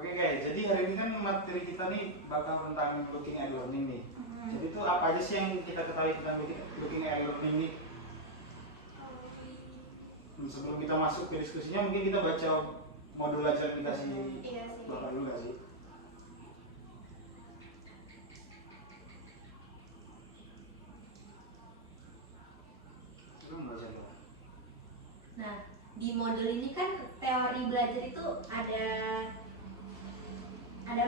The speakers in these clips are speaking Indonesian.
Oke guys, jadi hari ini kan materi kita nih bakal tentang looking at learning nih. Jadi itu apa aja sih yang kita ketahui tentang looking at learning nih? Sebelum kita masuk ke diskusinya, mungkin kita baca modul aja kita sih. Bapak dulu gak sih? Nah, di modul ini kan teori belajar itu ada 4.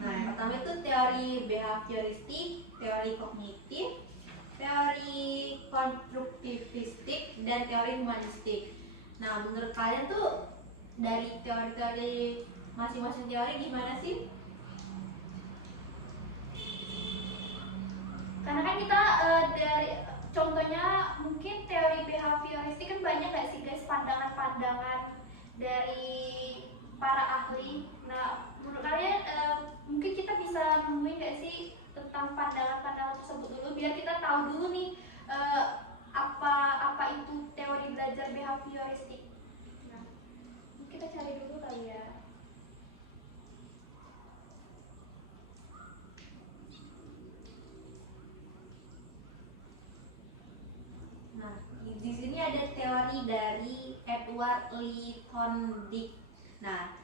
Nah, yang pertama itu teori behavioristik, teori kognitif, teori konstruktivistik, dan teori humanistik. Nah, menurut kalian tuh dari teori-teori masing-masing teori gimana sih? Karena kan kita dari contohnya mungkin teori behavioristik kan banyak gak sih guys pandangan-pandangan dari para ahli. Nah, menurut kalian mungkin kita bisa nemuin gak sih tentang pandangan-pandangan tersebut dulu biar kita tahu dulu nih apa itu teori belajar behavioristik. Nah, kita cari dulu kali ya. Nah, di sini ada teori dari Edward Lee Thorndike. Nah,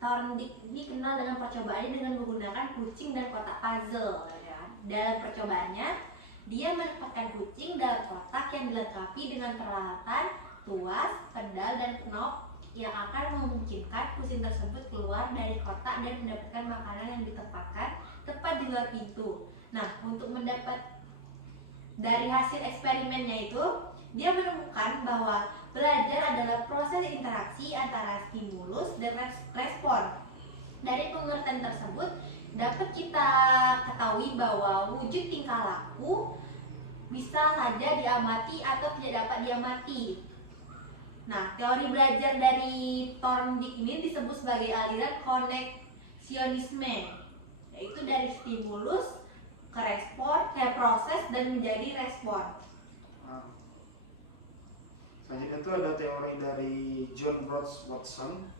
Thorndike ini kenal dengan percobaannya dengan menggunakan kucing dan kotak puzzle. Ya. Dalam percobaannya, dia menempatkan kucing dalam kotak yang dilengkapi dengan peralatan tuas, pedal, dan knob yang akan memungkinkan kucing tersebut keluar dari kotak dan mendapatkan makanan yang ditempatkan tepat di luar pintu. Nah, untuk mendapat dari hasil eksperimennya itu, dia menemukan bahwa belajar adalah proses interaksi antara stimulus dan respon. Dari pengertian tersebut, dapat kita ketahui bahwa wujud tingkah laku bisa saja diamati atau tidak dapat diamati. Nah, teori belajar dari Thorndike ini disebut sebagai aliran koneksionisme, yaitu dari stimulus ke respon, ke proses dan menjadi respon. Selanjutnya itu ada teori dari John Broad Watson.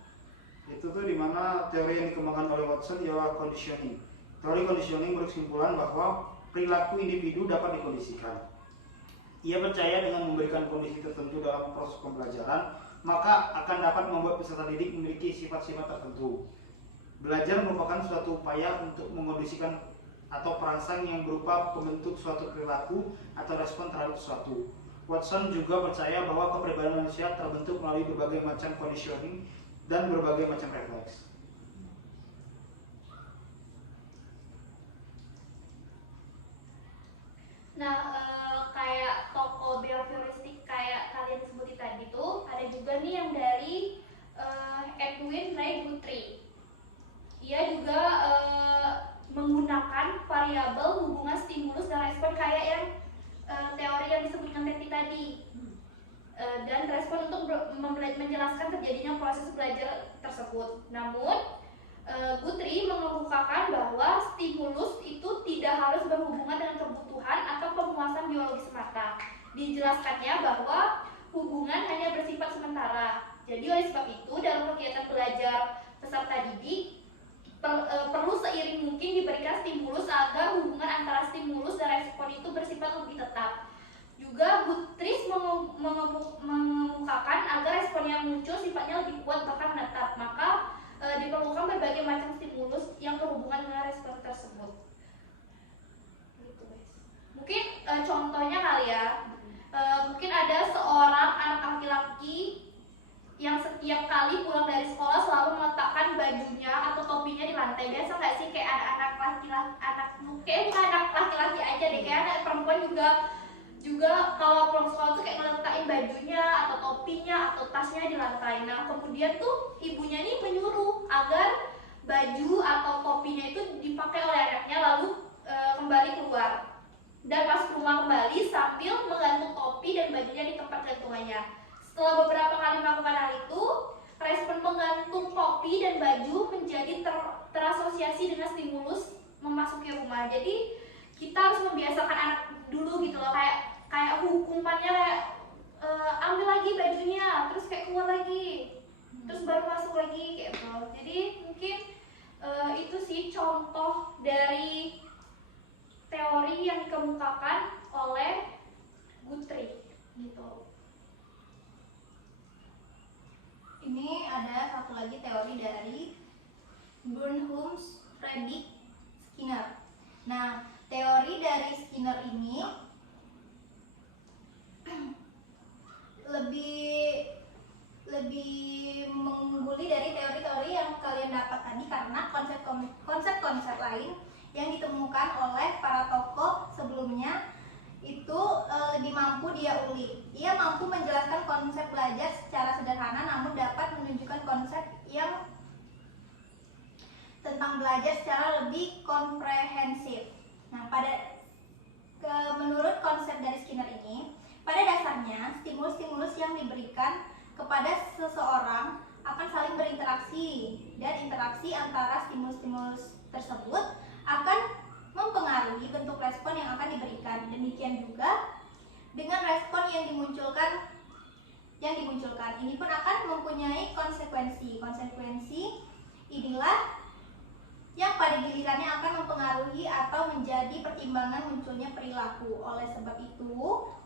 Itu tuh dimana teori yang dikembangkan oleh Watson ialah conditioning. Teori conditioning berkesimpulan bahwa perilaku individu dapat dikondisikan. Ia percaya dengan memberikan kondisi tertentu dalam proses pembelajaran, maka akan dapat membuat peserta didik memiliki sifat-sifat tertentu. Belajar merupakan suatu upaya untuk mengondisikan atau perangsang yang berupa pembentuk suatu perilaku atau respon terhadap sesuatu. Watson juga percaya bahwa kepribadian manusia terbentuk melalui berbagai macam conditioning dan berbagai macam refleks. Nah, kayak tokoh behavioristik kayak kalian sebutin tadi tuh, ada juga nih yang dari Edwin Ray Guthrie. Ia juga menggunakan variabel hubungan stimulus dan respon kayak yang teori yang disebutkan tadi. Dan respon untuk menjelaskan terjadinya proses belajar tersebut. Namun, Guthrie mengemukakan bahwa stimulus itu tidak harus berhubungan dengan kebutuhan atau pemuasan biologis semata. Dijelaskannya bahwa hubungan hanya bersifat sementara. Jadi oleh sebab itu dalam kegiatan belajar peserta didik perlu seiring mungkin diberikan stimulus agar hubungan antara stimulus dan respon itu bersifat lebih tetap. Juga Guthrie mengemukakan agar respon yang muncul sifatnya lebih kuat bahkan menetap, maka diperlukan berbagai macam stimulus yang berhubungan dengan respon tersebut. Gitu guys. Mungkin contohnya kali ya, mungkin ada seorang anak laki-laki yang setiap kali pulang dari sekolah selalu meletakkan bajunya atau topinya di lantai. Biasa nggak sih kayak anak laki-laki, kayak bukan anak laki-laki aja deh, kayak anak perempuan juga kalau pulang sekolah tuh kayak ngeletakin bajunya atau topinya atau tasnya di lantai. Nah, kemudian tuh ibunya nih menyuruh agar baju atau topinya itu dipakai oleh anaknya lalu kembali keluar dan masuk rumah kembali sambil menggantung topi dan bajunya di tempat gantungannya. Setelah beberapa kali melakukan hal itu, respon menggantung topi dan baju menjadi terasosiasi dengan stimulus memasuki rumah. Jadi kita harus membiasakan anak dulu gitu loh, kayak hukumannya kayak ambil lagi bajunya, terus kayak keluar lagi, terus baru masuk lagi kayak gitu. Jadi dari teori yang dikemukakan oleh Guthrie gitu. Ini ada satu lagi teori dari Burnham, Frederick, Skinner. Nah, teori dari Skinner ini lebih mengungguli dari teori-teori yang kalian dapat tadi karena konsep-konsep lain yang ditemukan oleh para tokoh sebelumnya itu lebih mampu dia ulik. Ia mampu menjelaskan konsep belajar secara sederhana namun dapat menunjukkan konsep yang tentang belajar secara lebih komprehensif. Nah, menurut konsep dari Skinner ini, pada dasarnya stimulus-stimulus yang diberikan kepada seseorang akan saling berinteraksi dan interaksi antara stimulus-stimulus tersebut akan mempengaruhi bentuk respon yang akan diberikan. Demikian juga dengan respon yang dimunculkan ini pun akan mempunyai konsekuensi. Konsekuensi inilah yang pada gilirannya akan mempengaruhi atau menjadi pertimbangan munculnya perilaku. Oleh sebab itu,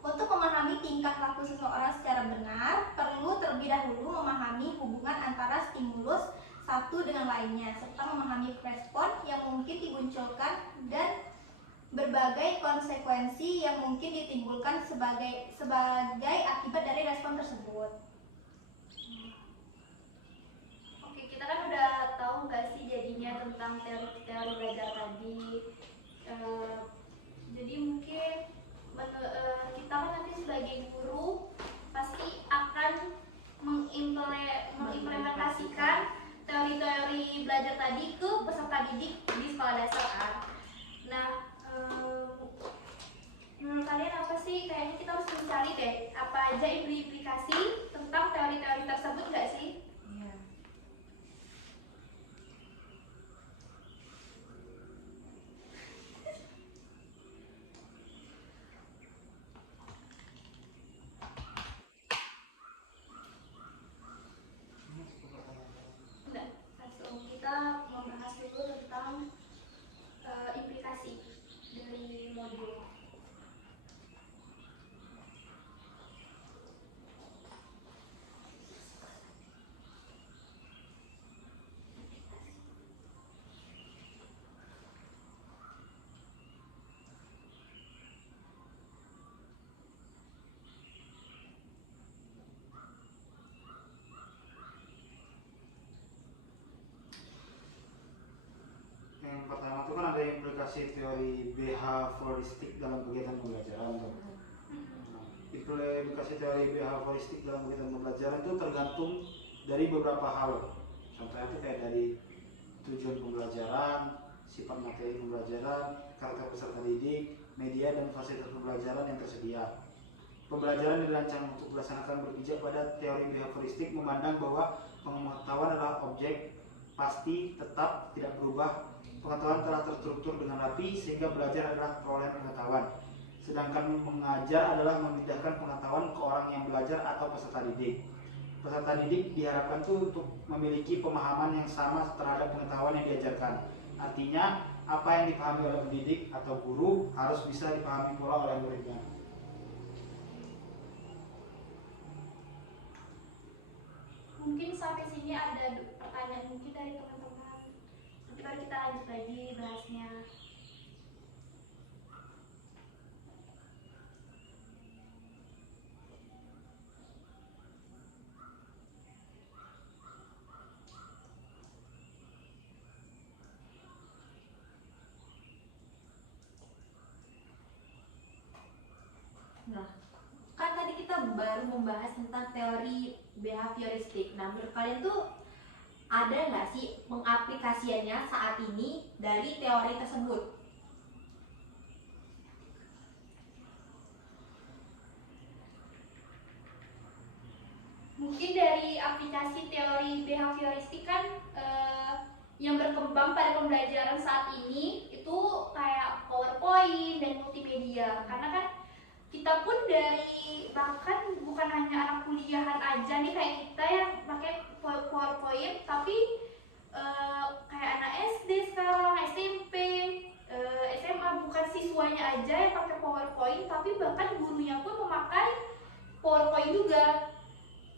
untuk memahami tingkah laku seseorang secara benar, perlu terlebih dahulu memahami hubungan antara stimulus satu dengan lainnya, serta memahami respon yang mungkin dimunculkan dan berbagai konsekuensi yang mungkin ditimbulkan sebagai akibat dari respon tersebut. Oke, kita kan udah tahu nggak sih jadinya tentang teori-teori belajar tadi. Jadi mungkin kita kan nanti sebagai guru pasti akan mengimplementasikan teori-teori belajar tadi ke peserta didik di sekolah dasar kan. Nah, menurut kalian apa sih? Kayaknya kita harus mencari deh apa aja implikasi tentang teori-teori tersebut nggak sih? Iya. Enggak, langsung kita membahas dulu tentang implikasi dari modul. Yang pertama itu kan ada implikasi teori behavioristik dalam kegiatan pembelajaran. Nah, implikasi teori behavioristik dalam kegiatan pembelajaran itu tergantung dari beberapa hal. Contohnya itu kayak dari tujuan pembelajaran, sifat materi pembelajaran, karakter peserta didik, media dan fasilitas pembelajaran yang tersedia. Pembelajaran dirancang untuk dilaksanakan berpijak pada teori behavioristik memandang bahwa pengetahuan adalah objek pasti, tetap, tidak berubah. Pengetahuan telah terstruktur dengan rapi sehingga belajar adalah perolehan pengetahuan. Sedangkan mengajar adalah memindahkan pengetahuan ke orang yang belajar atau peserta didik. Peserta didik diharapkan tuh untuk memiliki pemahaman yang sama terhadap pengetahuan yang diajarkan. Artinya, apa yang dipahami oleh pendidik atau guru harus bisa dipahami pula oleh muridnya. Mungkin sampai sini ada pertanyaan mungkin dari teman-teman. Nanti baru kita lanjut lagi bahasnya. Nah, kan tadi kita baru membahas tentang teori behavioristik. Nah, menurut kalian tuh ada nggak sih pengaplikasiannya saat ini dari teori tersebut? Mungkin dari aplikasi teori behavioristik kan yang berkembang pada pembelajaran saat ini itu kayak PowerPoint dan multimedia. Karena kan kita pun dari bahkan bukan hanya anak kuliahan aja nih kayak kita yang pakai PowerPoint, tapi kayak anak SD sekarang, SMP tapi bahkan gurunya pun memakai PowerPoint juga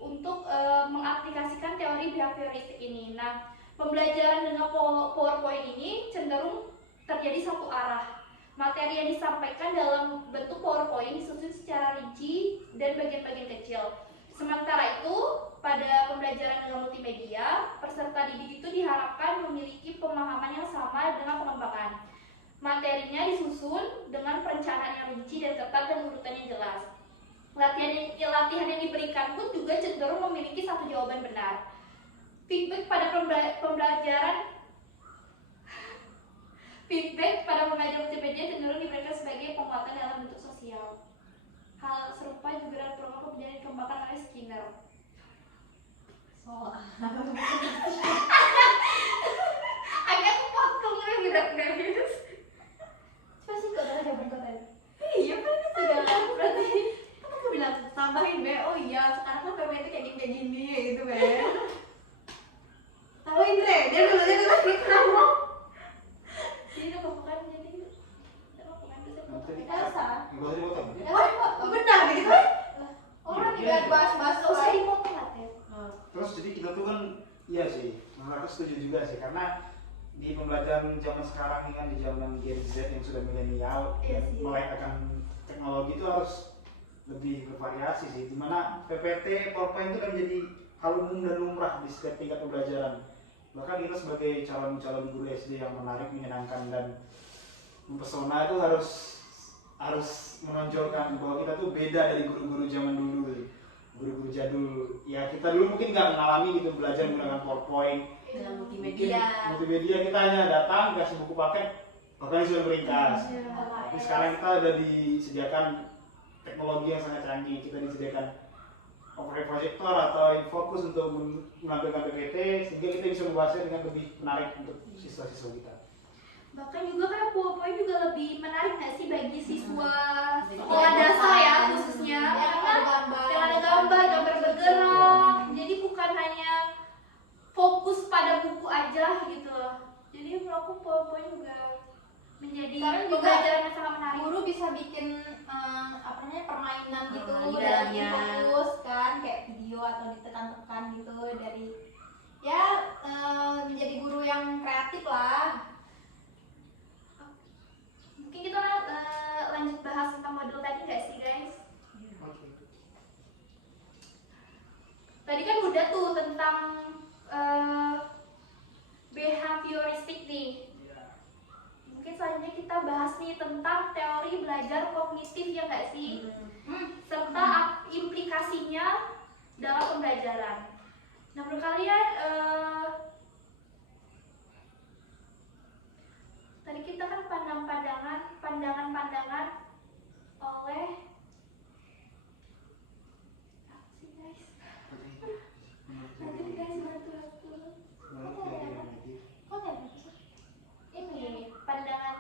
untuk mengaplikasikan teori behavioristik ini. Nah, pembelajaran dengan PowerPoint ini cenderung terjadi satu arah. Materi yang disampaikan dalam bentuk PowerPoint disusun secara rinci dan bagian-bagian kecil. Sementara itu, pada pembelajaran dengan multimedia, peserta didik itu diharapkan memiliki pemahaman yang sama dengan pengembangan. Materinya disusun dengan perencanaan yang rinci dan ketat dan urutan yang jelas. Latihan yang diberikan pun juga cenderung memiliki satu jawaban benar. Feedback pada pengajar multimedia cenderung diberikan sebagai penguatan dalam bentuk sosial. Hal serupa juga dalam program pembelajaran dikembangkan oleh Skinner. Agak kepotong guys. Pasti kok ada berkata. Iya kan Sudah berarti kan aku bilang tambahin be. Oh iya, sekarang kan PPT kayak gini gitu be. Tambahin Dre, dia dulu kamu. jadi udah bukan jadi udah bukan bisa Nanti Elsa. nggak usah dipotong. Oh, benar gitu. Orang Iya, juga iya. bahas-bahas usah soal dipotong lah Teh. Terus jadi kita tuh kan iya sih, menurut aku setuju juga sih karena di pembelajaran zaman sekarang ini kan di zaman Gen Z yang sudah milenial Iya yang sih. melek akan teknologi itu harus lebih bervariasi sih, dimana PPT, PowerPoint itu kan menjadi hal umum dan lumrah di setiap tingkat pembelajaran. Bahkan kita sebagai calon guru SD yang menarik, menyenangkan dan mempesona itu harus menonjolkan bahwa kita tuh beda dari guru-guru zaman dulu, guru-guru jadul. Ya kita dulu mungkin nggak mengalami gitu belajar menggunakan PowerPoint. dengan Mungkin multimedia. multimedia kita hanya datang kasih buku paket bahkan sudah meringkas. Iya. Tapi sekarang kita udah disediakan teknologi yang sangat canggih, kita disediakan overhead projector atau infocus untuk menampilkan PPT sehingga kita bisa membahasnya dengan lebih menarik untuk siswa-siswa kita. Bahkan juga kan PowerPoint juga lebih menarik nggak sih bagi siswa Jadi sekolah kayak dasar ya desain, khususnya yang karena ada gambar, yang ada gambar bergerak, jadi bukan hanya fokus pada buku aja gitu loh. Jadi menurut aku PowerPoint juga menjadi Sekarang juga pembelajaran yang sangat menarik. Guru bisa bikin apa namanya permainan gitu Di dalam dalamnya. fokus kan kayak video atau ditekan-tekan gitu dari ya menjadi guru yang kreatif lah. Mungkin kita lanjut bahas tentang modul tadi nggak sih guys? Oke. Tadi kan udah tuh tentang behavioristik nih. Mungkin selanjutnya kita bahas nih tentang teori belajar kognitif ya nggak sih? Serta implikasinya dalam pembelajaran. Nah menurut kalian tadi kita kan pandangan-pandangan oleh apa sih guys? Nanti guys bantu aku. Kok nggak bisa? Ini pandangan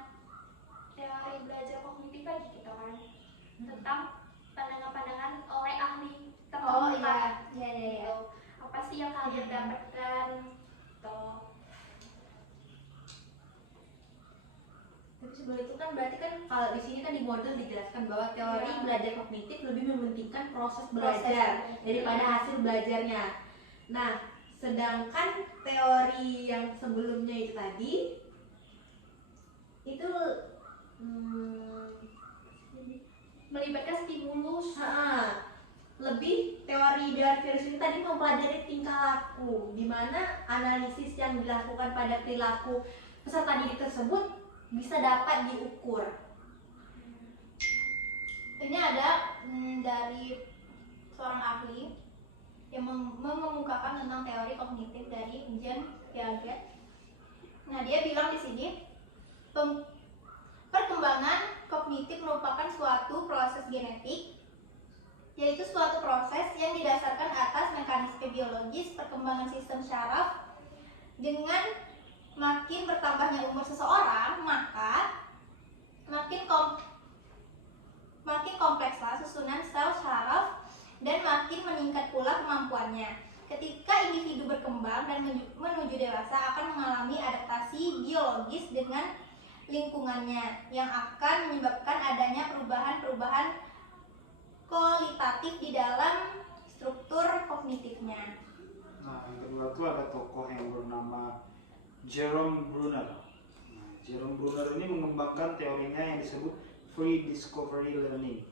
teori belajar kognitif lagi kita kan tentang pandangan-pandangan oleh ahli Oh tertentu. iya. Gitu. Apa sih yang kalian dapatkan? Tuh. Tapi sebelum itu kan berarti kan kalau di sini kan di model dijelaskan bahwa teori Iya. belajar kognitif lebih mementingkan proses belajar daripada hasil belajarnya. Nah, sedangkan teori yang sebelumnya itu tadi itu Melibatkan stimulus. lebih teori dari virus ini tadi mempelajari tingkah laku, di mana analisis yang dilakukan pada perilaku peserta didik tersebut bisa dapat diukur. Ini ada dari seorang ahli yang mengemukakan tentang teori kognitif dari Jean Piaget. Nah, dia bilang di sini perkembangan kognitif merupakan suatu proses genetik, yaitu suatu proses yang didasarkan atas mekanisme biologis perkembangan sistem syaraf. Dengan makin bertambahnya umur seseorang, maka makin komplekslah susunan sel syaraf dan makin meningkat pula kemampuannya. Ketika individu berkembang dan menuju dewasa akan mengalami adaptasi biologis dengan lingkungannya yang akan menyebabkan adanya perubahan-perubahan kualitatif di dalam struktur kognitifnya. Nah, yang kedua itu ada tokoh yang bernama Jerome Bruner. Nah, Jerome Bruner ini mengembangkan teorinya yang disebut free discovery learning.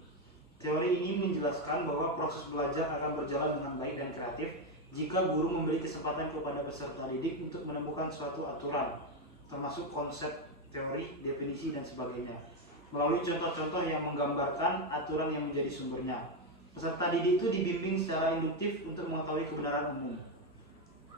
Teori ini menjelaskan bahwa proses belajar akan berjalan dengan baik dan kreatif jika guru memberi kesempatan kepada peserta didik untuk menemukan suatu aturan, termasuk konsep, teori, definisi, dan sebagainya, melalui contoh-contoh yang menggambarkan aturan yang menjadi sumbernya. Peserta didik itu dibimbing secara induktif untuk mengetahui kebenaran umum.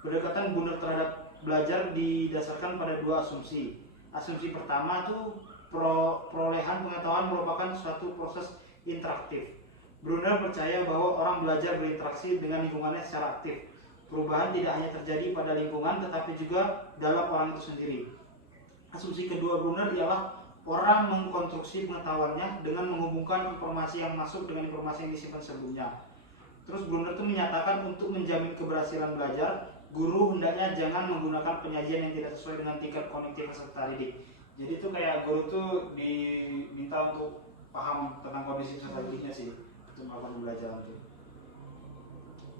Pendekatan Bruner terhadap belajar didasarkan pada dua asumsi. Asumsi pertama itu perolehan pengetahuan merupakan suatu proses interaktif. Bruner percaya bahwa orang belajar berinteraksi dengan lingkungannya secara aktif. Perubahan tidak hanya terjadi pada lingkungan tetapi juga dalam orang itu sendiri. Asumsi kedua Bruner ialah orang mengkonstruksi pengetahuannya dengan menghubungkan informasi yang masuk dengan informasi yang disimpan sebelumnya. Terus Bruner itu menyatakan untuk menjamin keberhasilan belajar, guru hendaknya jangan menggunakan penyajian yang tidak sesuai dengan tingkat kognitif peserta didik. Jadi itu kayak guru tuh diminta untuk paham tentang kondisi peserta didiknya sih untuk melakukan pembelajaran itu.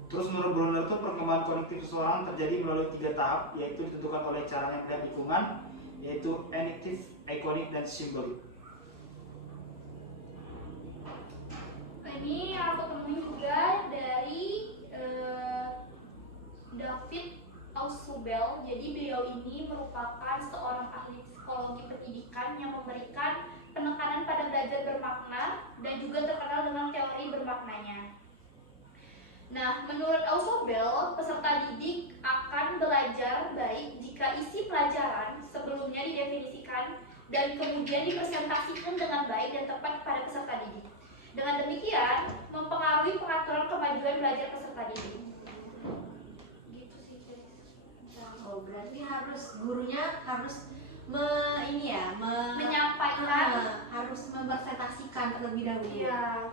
Terus menurut Bruner itu perkembangan kognitif seseorang terjadi melalui 3 tahap, yaitu ditentukan oleh caranya melihat lingkungan, yaitu eniktif, ikonik, dan simbolik. Ini aku temuin juga dari David Ausubel. Jadi beliau ini merupakan seorang ahli psikologi pendidikan yang memberikan penekanan pada belajar bermakna dan juga terkenal dengan teori bermaknanya. Nah, menurut Ausubel, peserta didik akan belajar baik jika isi pelajaran sebelumnya didefinisikan dan kemudian dipresentasikan dengan baik dan tepat kepada peserta didik. Dengan demikian, mempengaruhi pengaturan kemajuan belajar peserta didik. Gitu sih, guys. Oh, berarti gurunya harus menyampaikan, harus mempresentasikan terlebih dahulu. iya.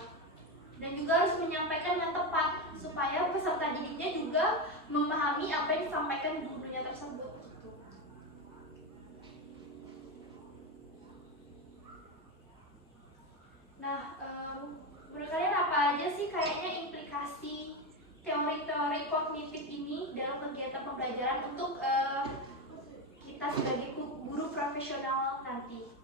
Dan juga harus menyampaikan dengan tepat supaya peserta didiknya juga memahami apa yang disampaikan gurunya tersebut. Gitu. Nah, menurut kalian apa aja sih kayaknya implikasi teori-teori kognitif ini dalam kegiatan pembelajaran untuk kita sebagai guru profesional nanti?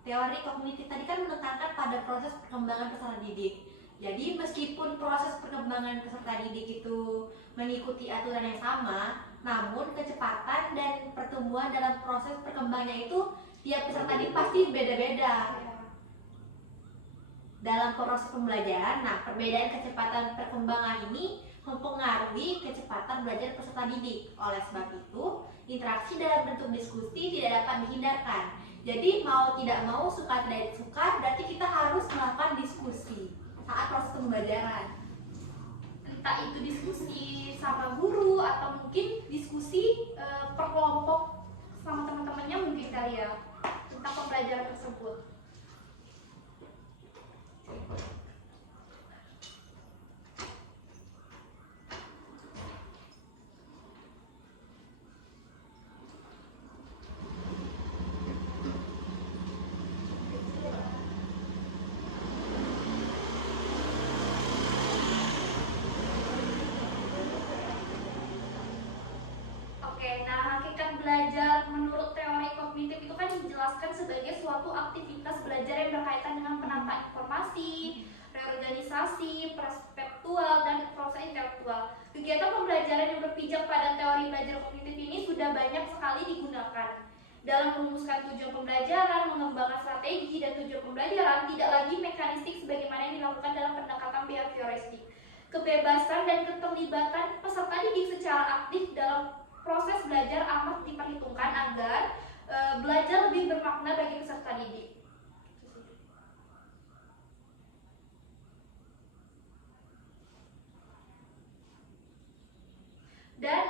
Teori kognitif tadi kan menekankan pada proses perkembangan peserta didik. Jadi meskipun proses perkembangan peserta didik itu mengikuti aturan yang sama, namun kecepatan dan pertumbuhan dalam proses perkembangannya itu tiap peserta didik pasti beda-beda. Dalam proses pembelajaran, nah perbedaan kecepatan perkembangan ini mempengaruhi kecepatan belajar peserta didik. Oleh sebab itu, interaksi dalam bentuk diskusi tidak dapat dihindarkan. Jadi mau tidak mau, suka tidak suka, berarti kita harus melakukan diskusi saat proses pembelajaran. Entah itu diskusi sama guru atau mungkin diskusi per kelompok sama teman-temannya mungkin kali ya tentang pembelajaran tersebut. Oke, nah hakikat belajar menurut teori kognitif itu kan dijelaskan sebagai suatu aktivitas belajar yang berkaitan dengan penambahan informasi, reorganisasi, perspektual, dan proses intelektual. Kegiatan pembelajaran yang berpijak pada teori belajar kognitif ini sudah banyak sekali digunakan dalam merumuskan tujuan pembelajaran, mengembangkan strategi dan tujuan pembelajaran, tidak lagi mekanistik sebagaimana yang dilakukan dalam pendekatan behavioristik. Kebebasan dan keterlibatan peserta didik secara aktif dalam proses belajar amat diperhitungkan agar belajar lebih bermakna bagi peserta didik. Dan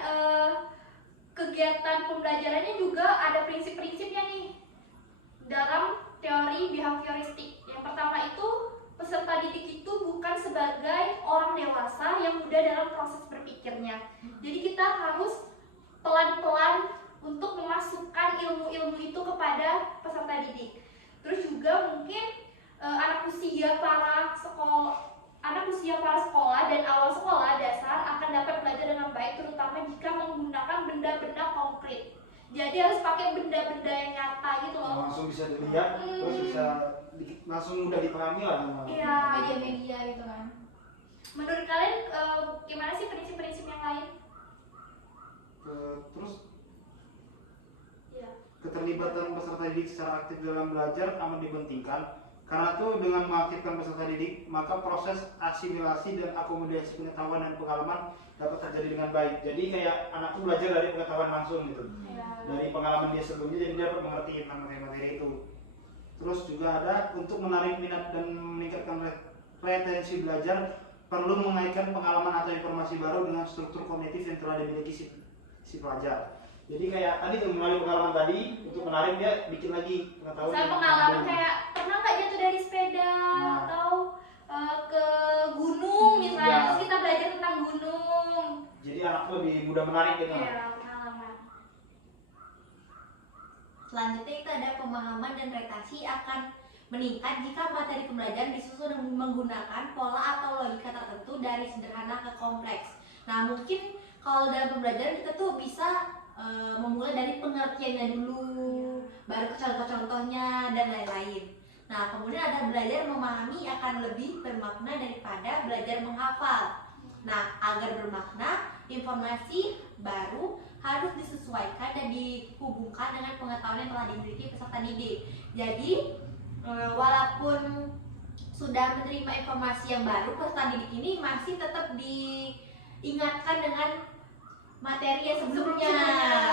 kegiatan pembelajarannya juga ada prinsip-prinsipnya nih dalam teori behavioristik. Yang pertama itu, peserta didik itu bukan sebagai orang dewasa yang muda dalam proses berpikirnya. Jadi kita harus pelan-pelan untuk memasukkan ilmu-ilmu itu kepada peserta didik. Terus juga mungkin anak usia para sekolah dan awal sekolah dasar akan dapat belajar dengan baik, terutama jika menggunakan benda-benda konkret. Jadi harus pakai benda-benda yang nyata gitu loh. Langsung bisa dilihat, terus bisa langsung mudah dipahami lah. Iya, media-media gitu kan. Menurut kalian gimana sih prinsip-prinsip yang lain? Terus Iya. keterlibatan peserta didik secara aktif dalam belajar amat dipentingkan. Karena tuh dengan mengaktifkan peserta didik, maka proses asimilasi dan akomodasi pengetahuan dan pengalaman dapat terjadi dengan baik. Jadi kayak anak tuh belajar dari pengetahuan langsung gitu, dari pengalaman dia sebelumnya, jadi dia dapat mengerti tentang materi-materi itu. Terus juga ada untuk menarik minat dan meningkatkan retensi belajar, perlu mengaitkan pengalaman atau informasi baru dengan struktur kognitif yang telah dimiliki si pelajar. Jadi kayak tadi tuh melalui pengalaman tadi, untuk menarik dia bikin lagi pengetahuan. Saya pengalaman kayak pernah nggak jatuh dari sepeda atau ke gunung misalnya, terus kita belajar tentang gunung. Jadi anak tuh lebih mudah menarik gitu. Iya, pengalaman. Selanjutnya itu ada pemahaman dan retasi akan meningkat jika materi pembelajaran disusun menggunakan pola atau logika tertentu dari sederhana ke kompleks. Nah, mungkin kalau dalam pembelajaran kita tuh bisa memulai dari pengertiannya dulu, baru ke contoh-contohnya dan lain-lain. Nah, kemudian ada belajar memahami akan lebih bermakna daripada belajar menghafal. Nah, agar bermakna, informasi baru harus disesuaikan dan dihubungkan dengan pengetahuan yang telah dimiliki peserta didik. Jadi, walaupun sudah menerima informasi yang baru, peserta didik ini masih tetap diingatkan dengan materi yang sebelumnya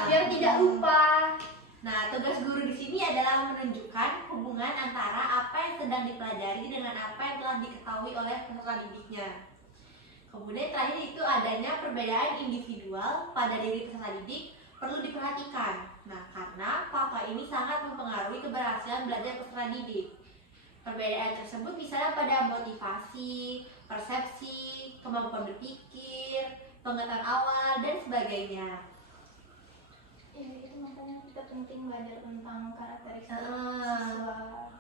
biar tidak lupa. Nah, tugas guru di sini adalah menunjukkan hubungan antara apa yang sedang dipelajari dengan apa yang telah diketahui oleh peserta didiknya. Kemudian terakhir itu adanya perbedaan individual pada diri peserta didik perlu diperhatikan. Nah, karena faktor ini sangat mempengaruhi keberhasilan belajar peserta didik. Perbedaan tersebut misalnya pada motivasi, persepsi, kemampuan berpikir, pengetahuan awal, dan sebagainya. Ya, itu makanya kita penting belajar tentang karakteristik siswa.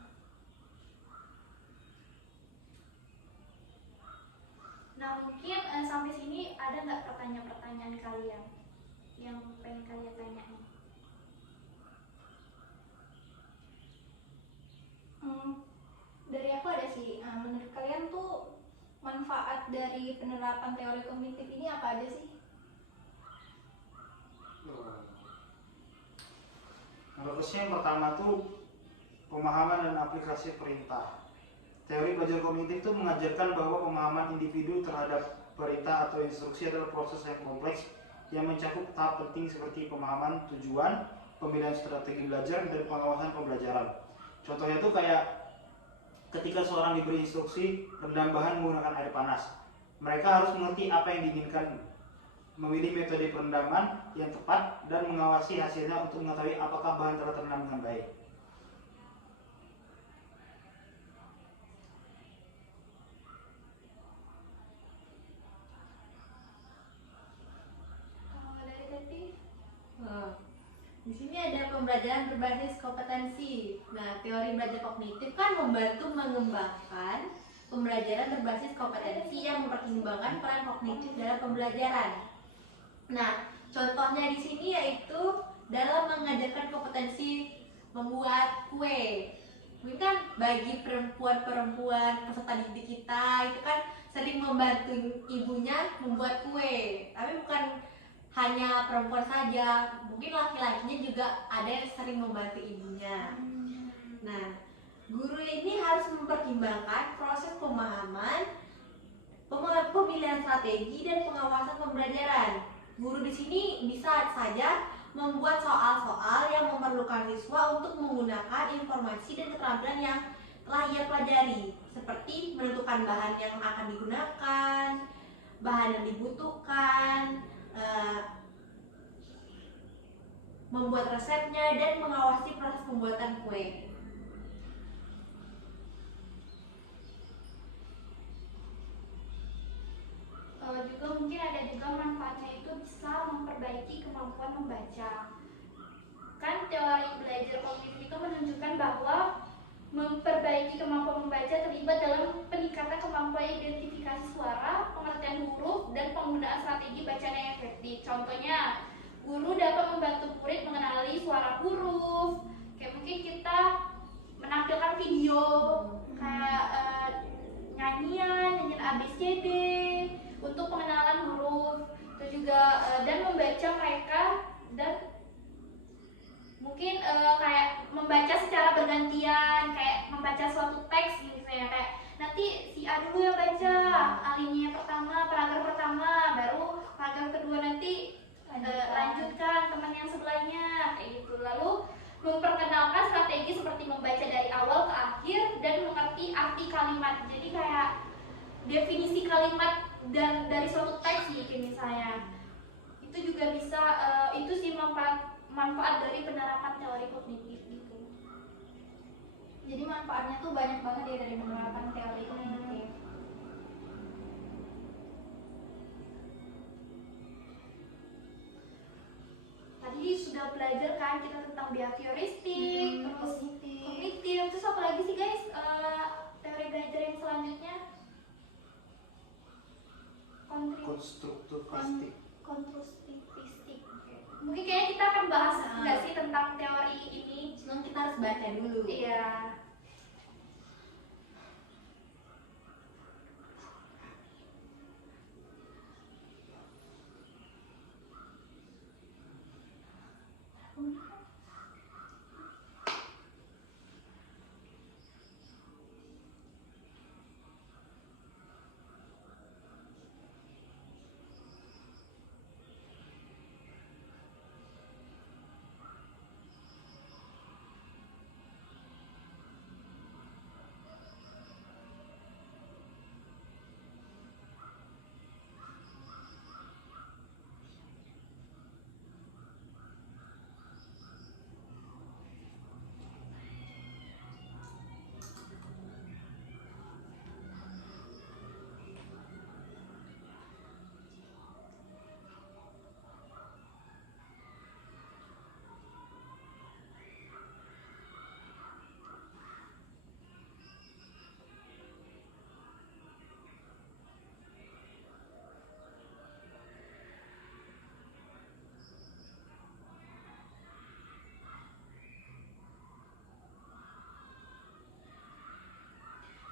Nah, mungkin sampai sini ada nggak pertanyaan-pertanyaan kalian yang pengen kalian tanya nih? Dari aku ada sih. Menurut kalian tuh manfaat dari penerapan teori kognitif ini apa aja sih? Menurut saya yang pertama tuh pemahaman dan aplikasi perintah. Teori belajar kognitif itu mengajarkan bahwa pemahaman individu terhadap perintah atau instruksi adalah proses yang kompleks yang mencakup tahap penting seperti pemahaman tujuan, pemilihan strategi belajar, dan pengawasan pembelajaran. Contohnya tuh kayak ketika seorang diberi instruksi rendam bahan menggunakan air panas, mereka harus mengerti apa yang diinginkan, memilih metode perendaman yang tepat, dan mengawasi hasilnya untuk mengetahui apakah bahan telah terendam dengan baik. Di sini ada pembelajaran berbasis kompetensi. Nah, teori belajar kognitif kan membantu mengembangkan pembelajaran berbasis kompetensi yang mempertimbangkan peran kognitif dalam pembelajaran. Nah, contohnya di sini yaitu dalam mengajarkan kompetensi membuat kue. Mungkin kan bagi perempuan-perempuan peserta didik kita itu kan sering membantu ibunya membuat kue, tapi bukan hanya perempuan saja, mungkin laki-lakinya juga ada yang sering membantu ibunya. Nah, guru ini harus mempertimbangkan proses pemahaman, pemilihan strategi, dan pengawasan pembelajaran. Guru di sini bisa saja membuat soal-soal yang memerlukan siswa untuk menggunakan informasi dan keterampilan yang telah ia pelajari, seperti menentukan bahan yang akan digunakan, bahan yang dibutuhkan, membuat resepnya, dan mengawasi proses pembuatan kue. Juga mungkin ada juga manfaatnya itu bisa memperbaiki memperbaiki kemampuan membaca. Kan teori belajar kognitif itu menunjukkan bahwa memperbaiki kemampuan membaca terlibat dalam peningkatan kemampuan identifikasi suara, pengertian huruf, dan penggunaan strategi bacaan yang efektif. Contohnya, guru dapat membantu murid mengenali suara huruf. Kayak mungkin kita menampilkan video kayak nyanyian ABCD untuk pengenalan huruf, terus juga dan membaca mereka, dan mungkin kayak membaca secara bergantian, kayak membaca suatu teks misalnya, kayak nanti si A dulu yang baca alinea pertama, paragraf pertama, baru paragraf kedua nanti lanjutkan teman yang sebelahnya, kayak gitu. Lalu memperkenalkan strategi seperti membaca dari awal ke akhir dan mengerti arti kalimat. Jadi kayak definisi kalimat dan dari suatu teks gitu misalnya. Itu juga bisa itu sih manfaat dari penerapan teori kognitif gitu. Jadi manfaatnya tuh banyak banget ya dari penerapan teori kognitif. Tadi sudah belajar kan kita tentang behavioristik, terus kognitif, terus apa lagi sih guys teori belajar yang selanjutnya? Konstruktivistik. Konstruktivistik. Mungkin kayaknya kita akan bahas nggak sih tentang teori ini? Cuman kita harus baca dulu. Iya.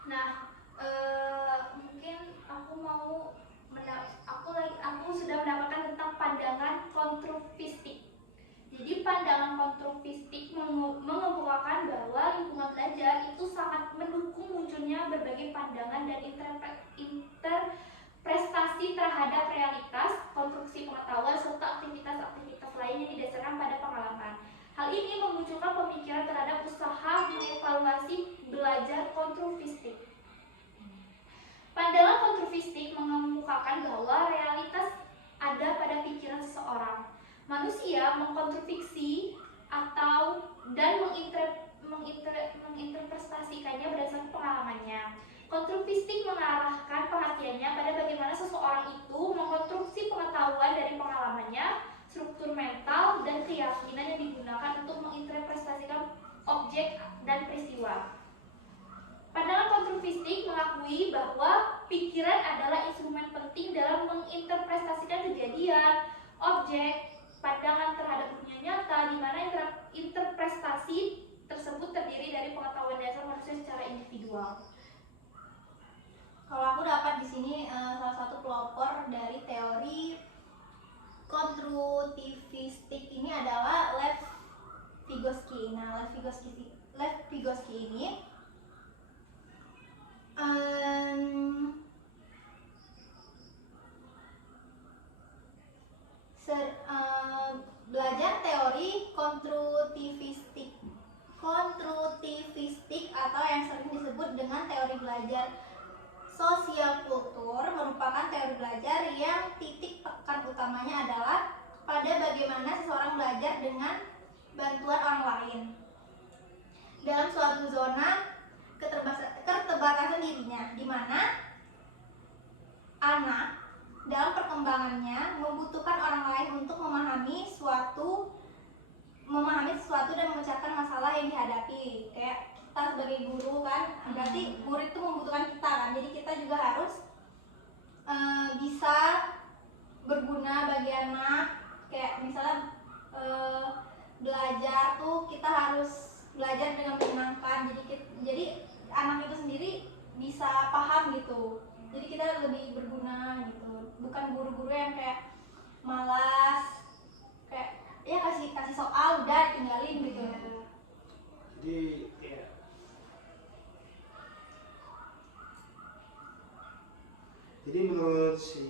Nah, mungkin aku sudah mendapatkan tentang pandangan konstruktivistik. Jadi pandangan konstruktivistik mengemukakan bahwa lingkungan belajar itu sangat mendukung munculnya berbagai pandangan dan interpretasi terhadap realitas, konstruksi pengetahuan, serta aktivitas-aktivitas lain yang didasarkan pada pengalaman. Hal ini memunculkan pemikiran terhadap usaha mengevaluasi belajar konstruktivistik. Pandangan konstruktivistik mengemukakan bahwa realitas ada pada pikiran seseorang. Manusia mengkonstruksi dan menginterpretasikannya berdasarkan pengalamannya. Konstruktivistik mengarahkan perhatiannya pada bagaimana seseorang itu mengkonstruksi pengetahuan dari pengalamannya, struktur mental, dan keyakinan yang digunakan untuk menginterpretasikan objek dan peristiwa. Pandangan konstruktivistik mengakui bahwa pikiran adalah instrumen penting dalam menginterpretasikan kejadian, objek, pandangan terhadap dunia nyata, di mana interpretasi tersebut terdiri dari pengetahuan dasar manusia secara individual. Kalau aku dapat di sini salah satu pelopor dari teori konstruktivistik ini adalah Lev Vygotsky. Nah, Lev Vygotsky ini belajar teori konstruktivistik atau yang sering disebut dengan teori belajar sosial kultur, merupakan teori belajar yang titik tekan utamanya adalah pada bagaimana seseorang belajar dengan bantuan orang lain dalam suatu zona keterbatasan dirinya, di mana anak dalam perkembangannya membutuhkan orang lain untuk memahami memahami sesuatu dan memecahkan masalah yang dihadapi. Kayak kita sebagai guru kan, berarti guru itu membutuhkan kita kan, jadi kita juga harus bisa berguna bagi anak. Kayak misalnya belajar tuh kita harus belajar dengan menyenangkan, jadi anak itu sendiri bisa paham gitu, jadi kita lebih berguna gitu, bukan guru-guru yang kayak malas, kayak ya kasih soal udah tinggalin gitu. Jadi ya, jadi menurut si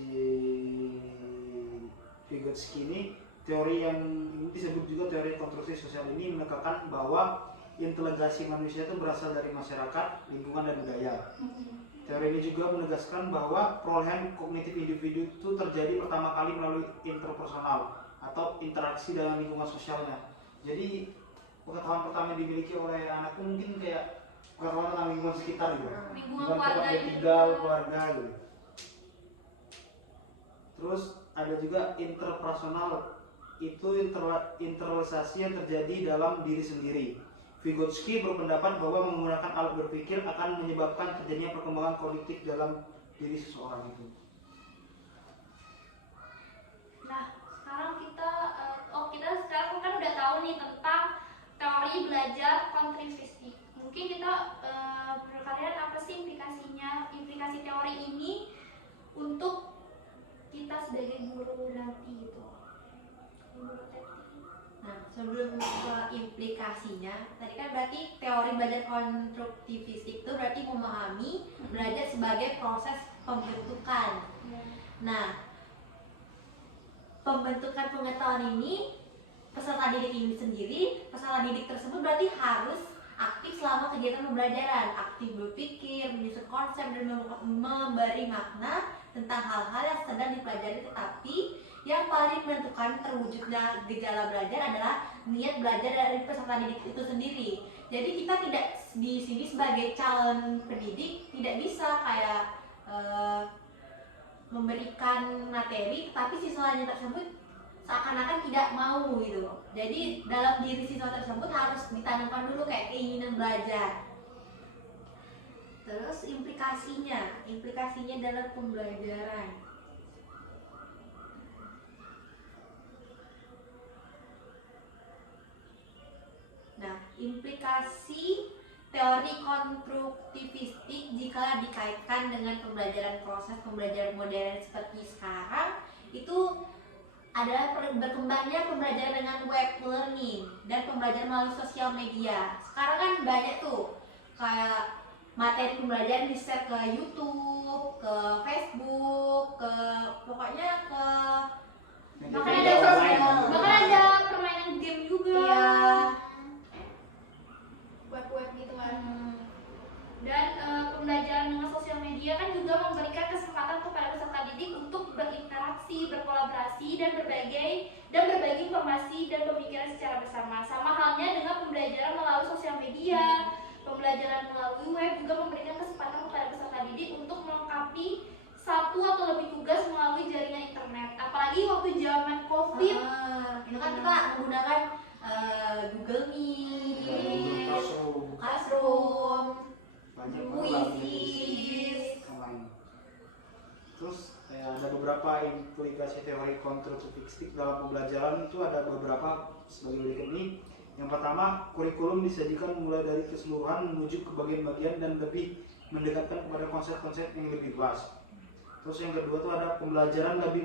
Vygotsky ini, teori yang ini disebut juga teori konstruksi sosial ini menekankan bahwa integrasi manusia itu berasal dari masyarakat, lingkungan, dan budaya. Teori ini juga menegaskan bahwa perolehan kognitif individu itu terjadi pertama kali melalui interpersonal atau interaksi dalam lingkungan sosialnya. Jadi pengetahuan pertama yang dimiliki oleh anak itu mungkin kayak pengetahuan tentang lingkungan sekitar gitu, Lingkungan tempat keluarga dia juga. tinggal, keluarga gitu. Terus ada juga interpersonal, itu internalisasi yang terjadi dalam diri sendiri. Vygotsky berpendapat bahwa menggunakan alat berpikir akan menyebabkan terjadinya perkembangan kognitif dalam diri seseorang itu. Nah, kita sekarang kan udah tahu nih tentang teori belajar konstruktivistik. Mungkin kita berkalian apa sih implikasi teori ini untuk kita sebagai guru nanti gitu. Nah, sebelum ke implikasinya, tadi kan berarti teori belajar konstruktivistik itu berarti memahami belajar sebagai proses pembentukan. Nah, pembentukan pengetahuan ini, peserta didik ini sendiri, peserta didik tersebut berarti harus aktif selama kegiatan pembelajaran, aktif berpikir, menyusun konsep, dan memberi makna tentang hal-hal yang sedang dipelajari. Tetapi yang paling menentukan terwujudnya gejala belajar adalah niat belajar dari peserta didik itu sendiri. Jadi kita tidak di sini sebagai calon pendidik tidak bisa kayak memberikan materi, tapi siswanya tersebut seakan-akan tidak mau gitu. Jadi dalam diri siswa tersebut harus ditanamkan dulu kayak keinginan belajar. Terus implikasinya dalam pembelajaran. Nah, implikasi teori konstruktivistik jika dikaitkan dengan proses pembelajaran modern seperti sekarang itu adalah berkembangnya pembelajaran dengan web learning dan pembelajaran melalui sosial media. Sekarang kan banyak tuh kayak materi pembelajaran di-share ke YouTube, ke Facebook, pokoknya ke bahkan ada permainan game juga. Iya. Web gitu kan. Dan pembelajaran dengan sosial media kan juga memberikan kesempatan kepada peserta didik untuk berinteraksi, berkolaborasi, dan berbagi informasi dan pemikiran secara bersama. Sama halnya dengan pembelajaran melalui sosial media, pembelajaran melalui web juga memberikan kesempatan kepada peserta didik untuk melengkapi satu atau lebih tugas melalui jaringan internet. Apalagi waktu zaman COVID, itu kan kita menggunakan Google Meet, Classroom, banyak Quizzes. online. Terus ada beberapa implikasi teori konstruktivistik dalam pembelajaran itu ada beberapa sebagai berikut ini. Yang pertama, kurikulum disajikan mulai dari keseluruhan menuju ke bagian-bagian dan lebih mendekatkan kepada konsep-konsep yang lebih luas. Terus yang kedua itu ada pembelajaran lebih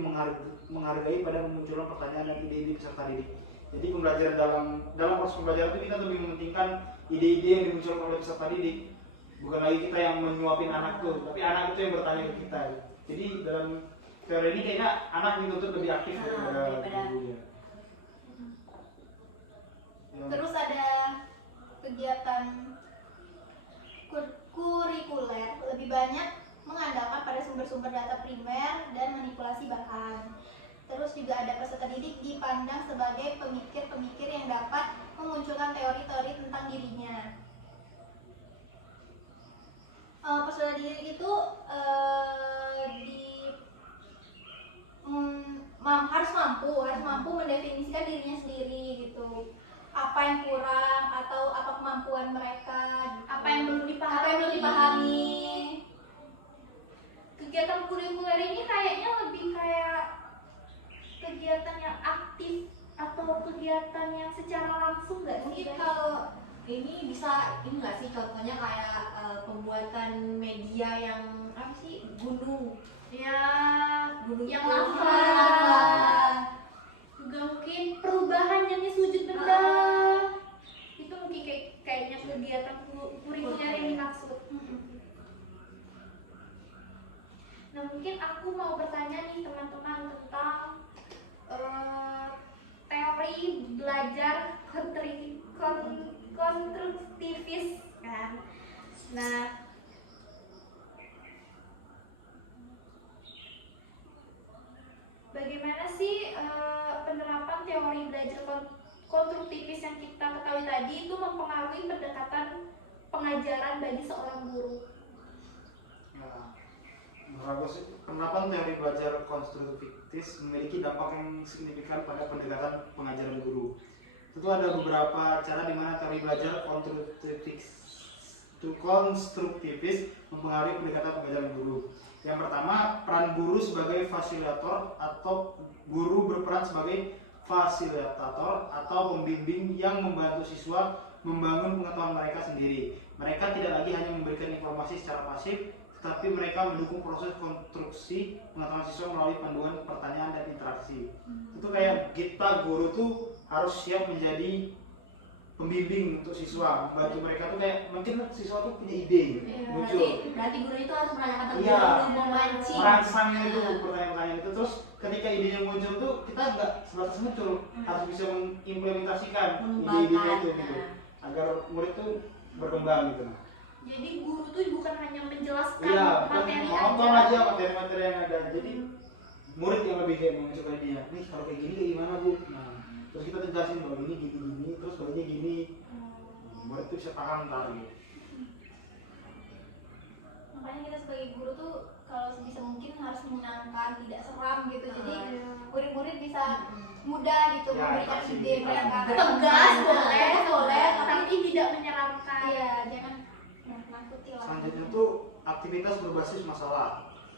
menghargai pada memunculkan pertanyaan dan ide-ide peserta didik. Jadi pembelajaran dalam proses pembelajaran itu kita lebih mementingkan ide-ide yang dimunculkan oleh peserta didik. Bukan lagi kita yang menyuapin anak tuh, tapi anak itu yang bertanya ke kita. Jadi dalam teori ini kayaknya anak dituntut lebih aktif daripada gurunya. Terus ada kegiatan kurikuler lebih banyak mengandalkan pada sumber-sumber data primer dan manipulasi bahan. Terus juga ada peserta didik dipandang sebagai pemikir-pemikir yang dapat memunculkan teori-teori tentang dirinya. Peserta didik itu harus mampu harus mampu mendefinisikan dirinya sendiri gitu. Apa yang kurang atau apa kemampuan mereka, Apa yang belum dipahami. Kegiatan kurikuler ini kayaknya lebih kayak kegiatan yang aktif atau kegiatan yang secara langsung nggak sih? Mungkin guys? kalau ini bisa ini nggak sih contohnya kayak pembuatan media yang apa sih, gunung Ya, gunung yang itu. lava. Juga mungkin perubahan jenis wujud benda. Itu mungkin kayaknya kegiatan kurikuler yang dimaksud. Nah, mungkin aku mau bertanya nih teman-teman tentang teori belajar konstruktivis kan. Nah, bagaimana sih penerapan teori belajar konstruktivis yang kita ketahui tadi itu mempengaruhi pendekatan pengajaran bagi seorang guru? Nah, menurut aku sih, penerapan teori belajar konstruktivis memiliki dampak yang signifikan pada pendekatan pengajaran guru. Tentu ada beberapa cara di mana teori belajar konstruktivis mempengaruhi pendekatan pengajaran guru. Yang pertama, peran guru sebagai fasilitator atau guru berperan sebagai fasilitator atau pembimbing yang membantu siswa membangun pengetahuan mereka sendiri. Mereka tidak lagi hanya memberikan informasi secara pasif, tetapi mereka mendukung proses konstruksi pengetahuan siswa melalui panduan pertanyaan dan interaksi. Itu kayak kita guru tuh harus siap menjadi pembimbing untuk siswa, membantu mereka tuh kayak mungkin siswa tuh punya ide muncul. Berarti guru itu harus menanyakan terlebih Iya, dahulu, memancing. merangsangnya itu pertanyaan-pertanyaan itu, terus ketika idenya muncul tuh kita nggak sebatas muncul, harus bisa mengimplementasikan ide-idenya itu gitu, agar murid tuh berkembang gitu. Jadi guru tuh bukan hanya menjelaskan Iya, materi nonton aja. aja materi-materi yang ada. Jadi murid yang lebih kayak menunjukkan dia, nih kalau kayak gini kayak gimana bu? Nah, terus kita jelasin bahwa ini gini, terus bawahnya gini. Murid tuh bisa paham ntar gitu. Makanya kita sebagai guru tuh kalau sebisa mungkin harus menyenangkan, tidak seram gitu. Jadi murid-murid bisa mudah gitu Ya, memberikan pasti. ide mereka. Tegas boleh, tapi tapi tidak menyeramkan. iya, jangan menakuti lah. Selanjutnya tuh aktivitas berbasis masalah.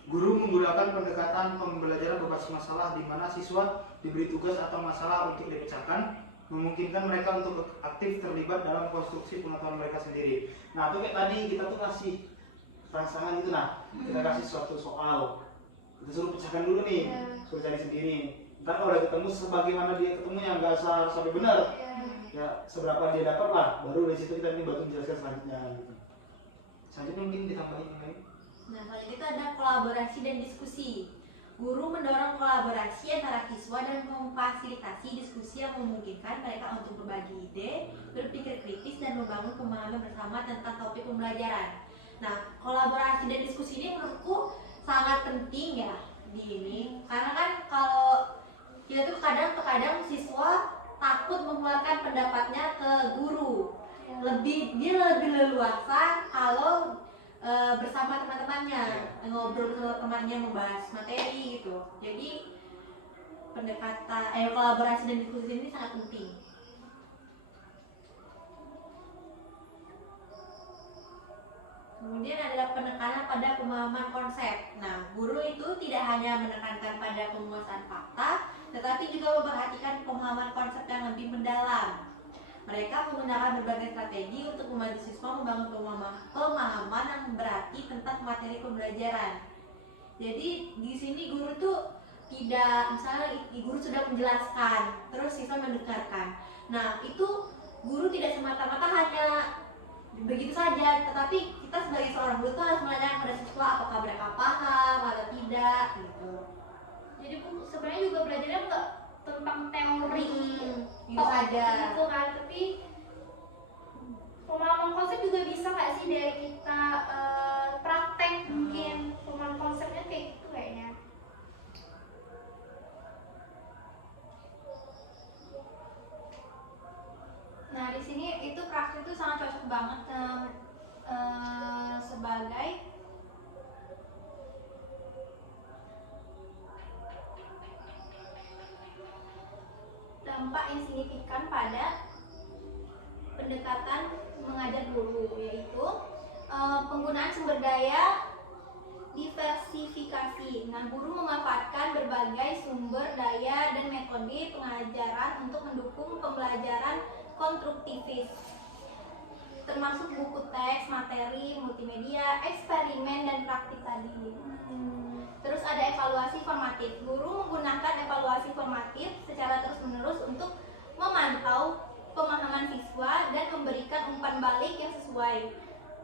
Guru menggunakan pendekatan pembelajaran berbasis masalah di mana siswa diberi tugas atau masalah untuk dipecahkan, memungkinkan mereka untuk aktif terlibat dalam konstruksi pengetahuan mereka sendiri. Nah, itu kayak tadi kita tuh kasih rangsangan gitu, nah kita kasih suatu soal, kita suruh pecahkan dulu nih, suruh cari sendiri. Ntar kalau udah ketemu sebagaimana dia ketemunya, nggak usah sampai benar, ya seberapa dia dapat lah, baru dari situ kita nanti bantu menjelaskan selanjutnya gitu. Selanjutnya mungkin ditambahin yang lain. Nah, selanjutnya itu ada kolaborasi dan diskusi. Guru mendorong kolaborasi antara siswa dan memfasilitasi diskusi yang memungkinkan mereka untuk berbagi ide, berpikir kritis, dan membangun pemahaman bersama tentang topik pembelajaran. Nah, kolaborasi dan diskusi ini menurutku sangat penting ya di ini, karena kan kalau kita tuh kadang siswa takut mengeluarkan pendapatnya ke guru. Dia lebih leluasa kalau bersama teman-temannya, ngobrol sama temannya, membahas materi gitu. Jadi pendekatan kolaborasi dan diskusi ini sangat penting. Kemudian adalah penekanan pada pemahaman konsep. Nah, guru itu tidak hanya menekankan pada penguasaan fakta, tetapi juga memperhatikan pemahaman konsep yang lebih mendalam. Mereka menggunakan berbagai strategi untuk membantu siswa membangun pemahaman yang berarti tentang materi pembelajaran. Jadi di sini guru tuh tidak, misalnya guru sudah menjelaskan, terus siswa mendengarkan. Nah, itu guru tidak semata-mata hanya begitu saja, tetapi kita sebagai seorang guru tuh harus menanyakan pada siswa apakah mereka paham atau tidak gitu. Jadi sebenarnya juga belajarnya nggak tentang teori Gitu saja. gitu kan, tapi pemahaman konsep juga bisa nggak sih dari kita praktek mungkin pemahaman konsepnya kayak gitu kayaknya. Nah, di sini itu praktik itu sangat cocok banget sebagai dampak yang signifikan pada pendekatan mengajar guru, yaitu penggunaan sumber daya diversifikasi. Nah, guru memanfaatkan berbagai sumber daya dan metode pengajaran untuk mendukung pembelajaran konstruktivis, termasuk buku teks, materi, multimedia, eksperimen, dan praktik tadi. Terus ada evaluasi formatif. Guru menggunakan evaluasi formatif secara terus-menerus untuk memantau pemahaman siswa dan memberikan umpan balik yang sesuai.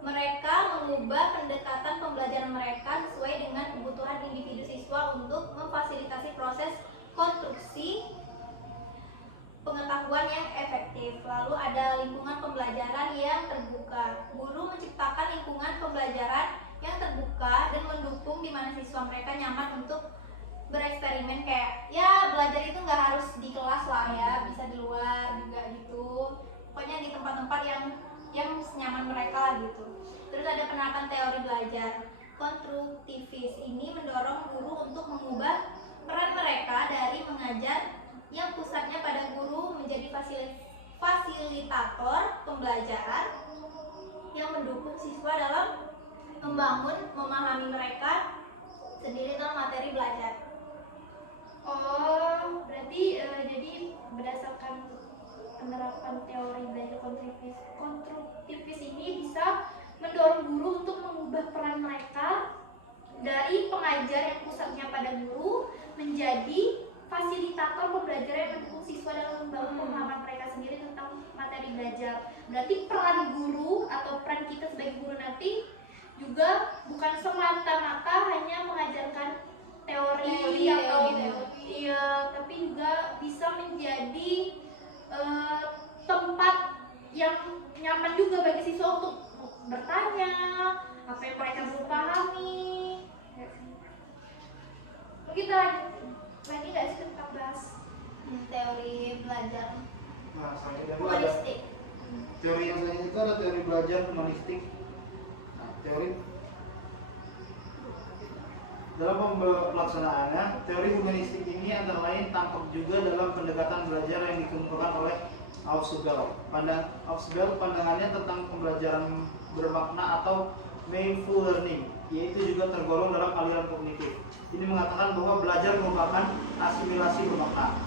Mereka mengubah pendekatan pembelajaran mereka sesuai dengan kebutuhan individu siswa untuk memfasilitasi proses konstruksi pengetahuan yang efektif. Lalu ada lingkungan pembelajaran yang terbuka. Guru menciptakan lingkungan pembelajaran yang terbuka dan mendukung di mana siswa mereka nyaman untuk bereksperimen, kayak ya belajar itu nggak harus di kelas lah ya, bisa di luar juga gitu. Pokoknya di tempat-tempat yang senyaman mereka lah gitu. Terus ada penerapan teori belajar konstruktivis. Ini mendorong guru untuk mengubah peran mereka dari mengajar yang pusatnya pada guru menjadi fasilitator pembelajaran yang mendukung siswa dalam memahami mereka sendiri dalam materi belajar. Oh, berarti jadi berdasarkan penerapan teori belajar konstruktivis ini bisa mendorong guru untuk mengubah peran mereka dari pengajar yang pusatnya pada guru menjadi fasilitator pembelajaran yang mendukung siswa dalam membangun pemahaman mereka sendiri tentang materi belajar. Berarti peran guru atau peran kita sebagai guru nanti juga bukan semata-mata hanya mengajarkan teori atau iya, tapi juga bisa menjadi tempat yang nyaman juga bagi siswa untuk bertanya apa yang mereka belum pahami. Kita lagi nggak sih tentang bahas Teori belajar Nah, saya ada humanistik. teori yang saya itu ada teori belajar humanistik. Nah, teori dalam pelaksanaannya, teori humanistik ini antara lain tampak juga dalam pendekatan belajar yang dikemukakan oleh Ausubel. Pandangannya tentang pembelajaran bermakna atau meaningful learning, yaitu juga tergolong dalam aliran kognitif. Ini mengatakan bahwa belajar merupakan asimilasi bermakna.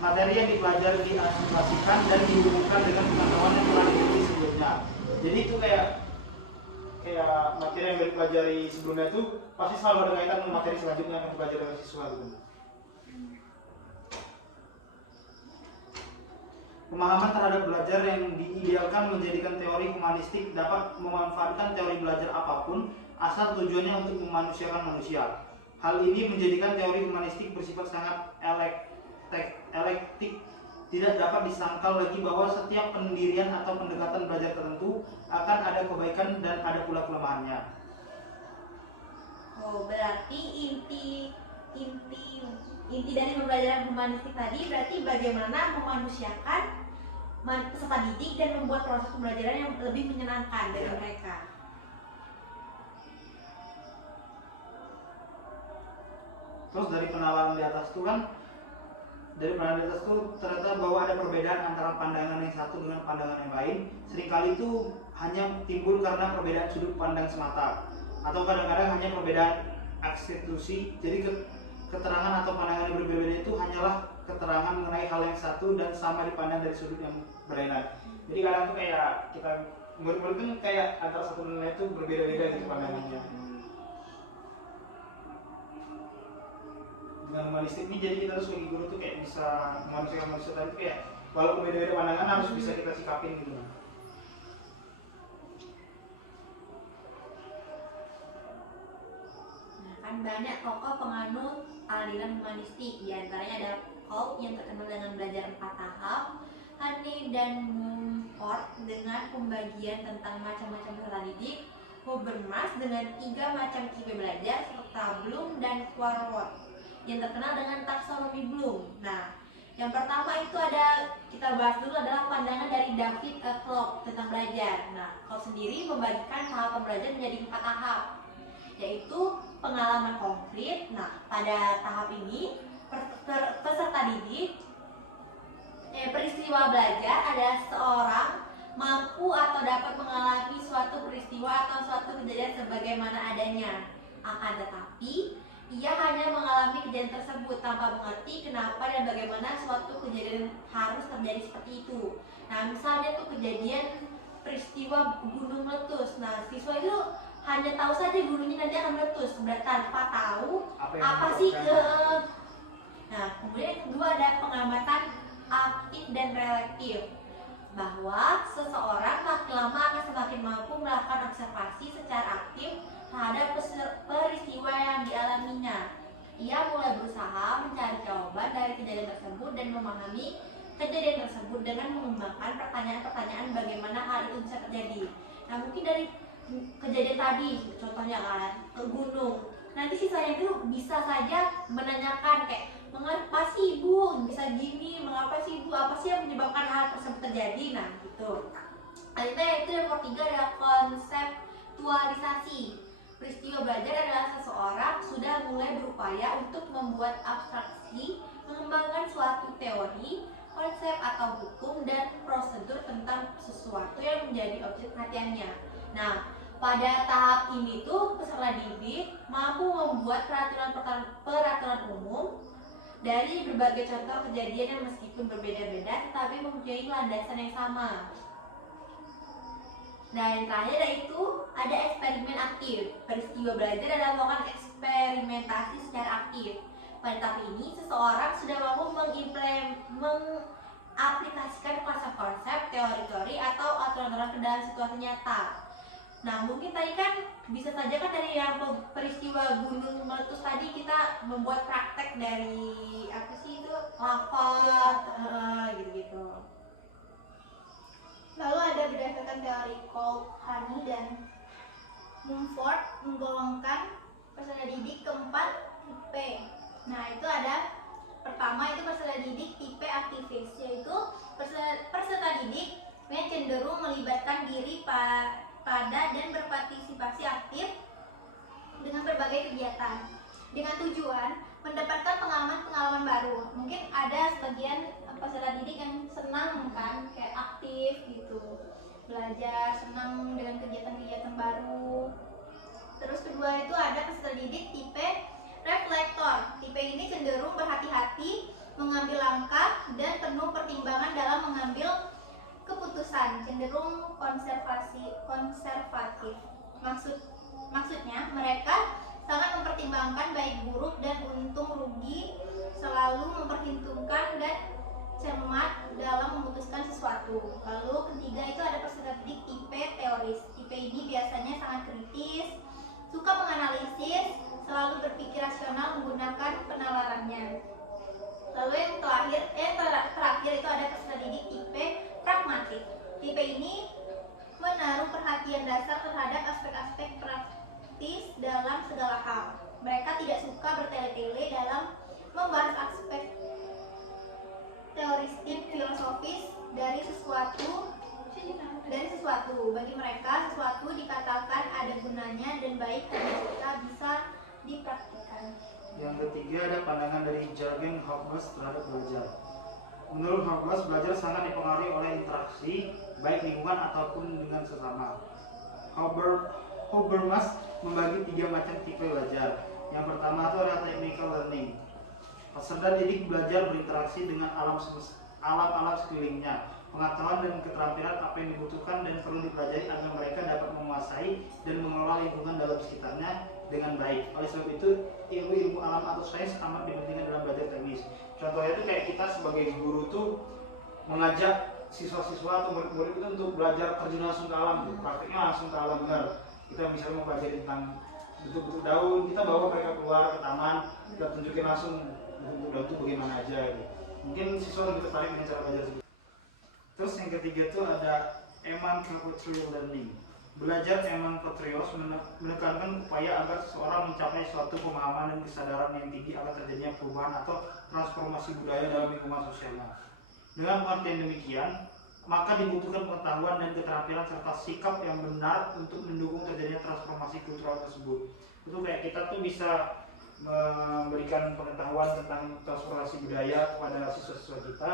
Materi yang dipelajari diasimilasikan dan dihubungkan dengan pengetahuan yang telah dimiliki sebelumnya. Jadi itu kayak materi yang dipelajari sebelumnya itu pasti selalu ada kaitan dengan materi selanjutnya yang dipelajari oleh siswa gitu. Pemahaman terhadap belajar yang diidealkan menjadikan teori humanistik dapat memanfaatkan teori belajar apapun asal tujuannya untuk memanusiakan manusia. Hal ini menjadikan teori humanistik bersifat sangat elektik. Tidak dapat disangkal lagi bahwa setiap pendirian atau pendekatan belajar tertentu akan ada kebaikan dan ada pula kelemahannya. Oh, berarti inti dari pembelajaran humanistik tadi berarti bagaimana memanusiakan peserta didik dan membuat proses pembelajaran yang lebih menyenangkan bagi mereka. Terus dari penalaran di atas itu ternyata bahwa ada perbedaan antara pandangan yang satu dengan pandangan yang lain. Seringkali itu hanya timbul karena perbedaan sudut pandang semata, atau kadang-kadang hanya perbedaan eksekusi. Jadi keterangan atau pandangan yang berbeda itu hanyalah keterangan mengenai hal yang satu dan sama dipandang dari sudut yang berlainan. Jadi kadang tuh kayak kita murid-murid kan kayak antara satu dan lain itu berbeda-beda gitu pandangannya. Dengan humanistik ini jadi kita harus sebagai guru tuh kayak bisa memanusiakan manusia tadi, kayak walaupun beda-beda pandangan harus bisa kita sikapin gitu. Nah, kan banyak tokoh penganut aliran humanistik, diantaranya ada Kolb yang terkenal dengan belajar 4 tahap, Haney dan Mumford dengan pembagian tentang macam-macam peserta didik, Habermas dengan 3 macam tipe belajar, serta Bloom dan Warwood yang terkenal dengan taksonomi Bloom. Nah, yang pertama itu kita bahas dulu adalah pandangan dari David Kolb tentang belajar. Nah, Kolb sendiri membagikan tahap pembelajaran menjadi 4 tahap, yaitu pengalaman konkret. Nah, pada tahap ini peserta didik Peristiwa belajar adalah seorang mampu atau dapat mengalami suatu peristiwa atau suatu kejadian sebagaimana adanya. Akan tetapi, ia hanya mengalami kejadian tersebut tanpa mengerti kenapa dan bagaimana suatu kejadian harus terjadi seperti itu. Nah, misalnya tuh kejadian peristiwa gunung meletus. Nah, siswa itu hanya tahu saja gunungnya nanti akan meletus, tanpa tahu apa sih Nah, kemudian yang kedua ada pengamatan aktif dan relaktif, bahwa seseorang makin lama akan semakin mampu melakukan observasi secara aktif terhadap peristiwa yang dialaminya. Ia mulai berusaha mencari jawaban dari kejadian tersebut dan memahami kejadian tersebut dengan mengembangkan pertanyaan-pertanyaan bagaimana hal itu bisa terjadi. Nah, mungkin dari kejadian tadi, contohnya kan ke gunung, nanti sisanya itu bisa saja menanyakan kayak, mengapa sih ibu bisa gini, mengapa sih ibu, apa sih yang menyebabkan hal tersebut terjadi. Nah gitu. Selanjutnya itu yang ketiga adalah konseptualisasi. Peristiwa belajar adalah seseorang sudah mulai berupaya untuk membuat abstraksi, mengembangkan suatu teori, konsep atau hukum dan prosedur tentang sesuatu yang menjadi objek perhatiannya. Nah, pada tahap ini tuh peserta didik mampu membuat peraturan umum dari berbagai contoh kejadian yang meskipun berbeda-beda tetapi mempunyai landasan yang sama. Nah, yang terakhir yaitu ada eksperimen aktif. Peristiwa belajar adalah melakukan eksperimentasi secara aktif. Pada tahap ini, seseorang sudah mampu mengaplikasikan konsep-konsep, teori-teori, atau aturan-aturan ke dalam situasi nyata. Nah, mungkin tadi kan bisa saja kan dari yang peristiwa gunung meletus tadi kita membuat praktek dari apa sih itu, lava, gitu-gitu. Lalu ada berdasarkan teori Kolb-Hani dan Mumford menggolongkan peserta didik keempat tipe. Nah, itu ada pertama itu peserta didik tipe aktivis, yaitu peserta didik yang cenderung melibatkan diri pada dan berpartisipasi aktif dengan berbagai kegiatan dengan tujuan mendapatkan pengalaman-pengalaman baru. Mungkin ada sebagian peserta didik yang senang kan kayak aktif gitu, belajar, senang dengan kegiatan-kegiatan baru. Terus kedua itu ada peserta didik tipe reflektor. Tipe ini cenderung berhati-hati mengambil langkah dan penuh pertimbangan dalam mengambil keputusan, cenderung konservatif. Maksudnya mereka sangat mempertimbangkan baik buruk dan untung rugi, selalu memperhitungkan dan cermat dalam memutuskan sesuatu. Lalu ketiga itu ada peserta didik tipe teoris. Tipe ini biasanya sangat kritis, suka menganalisis, selalu berpikir rasional menggunakan penalarannya. Lalu yang terakhir itu ada peserta didik tipe pragmatik. Tipe ini menaruh perhatian dasar terhadap aspek-aspek praktis dalam segala hal. Mereka tidak suka bertele-tele dalam membahas aspek teoristik filosofis dari sesuatu. Bagi mereka sesuatu dikatakan ada gunanya dan baik jika bisa dipraktikkan. Yang ketiga ada pandangan dari Jürgen Habermas terhadap belajar. Menurut Habermas, belajar sangat dipengaruhi oleh interaksi baik lingkungan ataupun dengan sesama. Habermas membagi 3 macam tipe belajar. Yang pertama itu adalah technical learning. Peserta didik belajar berinteraksi dengan alam sekelilingnya, pengetahuan dan keterampilan apa yang dibutuhkan dan perlu dipelajari agar mereka dapat menguasai dan mengelola lingkungan dalam sekitarnya dengan baik. Oleh sebab itu, ilmu alam atau sains amat dipentingkan dalam belajar teknis. Contohnya itu kayak kita sebagai guru tuh mengajak siswa-siswa atau murid-murid itu untuk belajar terjun langsung ke alam, praktiknya langsung ke alam benar. Kita misalnya mempelajari tentang bentuk-bentuk daun, kita bawa mereka keluar ke taman, kita tunjukin langsung bentuk daun itu bagaimana aja gitu. Mungkin siswa lebih tertarik dengan cara belajar seperti itu. Terus yang ketiga itu ada emancipatory learning. Belajar emancipatorius menekankan upaya agar seseorang mencapai suatu pemahaman dan kesadaran yang tinggi akan terjadinya perubahan atau transformasi budaya dalam lingkungan sosialnya. Dengan pengertian demikian, maka dibutuhkan pengetahuan dan keterampilan serta sikap yang benar untuk mendukung terjadinya transformasi kultural tersebut. Itu kayak kita tuh bisa memberikan pengetahuan tentang transformasi budaya kepada siswa-siswa kita,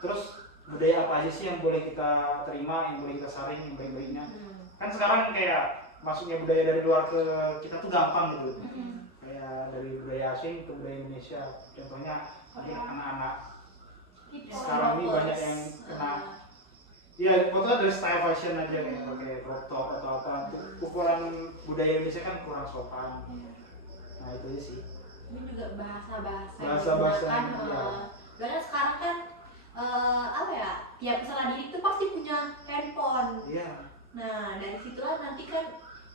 terus budaya apa aja sih yang boleh kita terima, yang boleh kita saring, yang baik-baiknya. Kan sekarang kayak masuknya budaya dari luar ke kita tuh gampang gitu. Kayak dari budaya asing ke budaya Indonesia. Contohnya mungkin anak-anak sekarang ini banyak yang kena. Ya, foto dari style fashion aja kayak pakai crop top atau apa. Ukuran budaya Indonesia kan kurang sopan. Nah itu aja sih. Ini juga bahasa-bahasa Bahasa-bahasa, ya. Karena sekarang kan apa ya, tiap peserta didik itu pasti punya handphone. Iya. Nah dari situlah nanti kan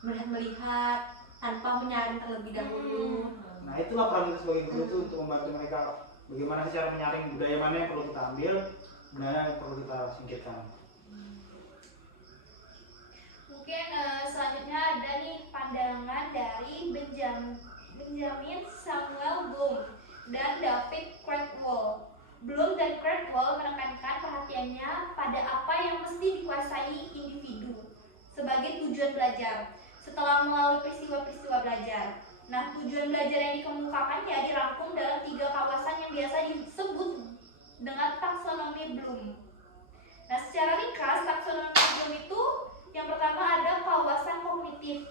melihat tanpa menyaring terlebih dahulu. Nah itulah peran kita sebagai guru itu untuk membantu mereka bagaimana sih cara menyaring budaya mana yang perlu kita ambil, budaya yang perlu kita singkirkan. Mungkin selanjutnya ada nih pandangan dari Benjamin Samuel Bloom dan David Caldwell. Bloom dan Caldwell menekankan perhatiannya pada apa yang mesti dikuasai individu sebagai tujuan belajar setelah melalui peristiwa-peristiwa belajar. Nah, tujuan belajar yang dikemukakannya dirangkum dalam 3 kawasan yang biasa disebut dengan taksonomi Bloom. Nah, secara ringkas, taksonomi Bloom itu yang pertama ada kawasan kognitif.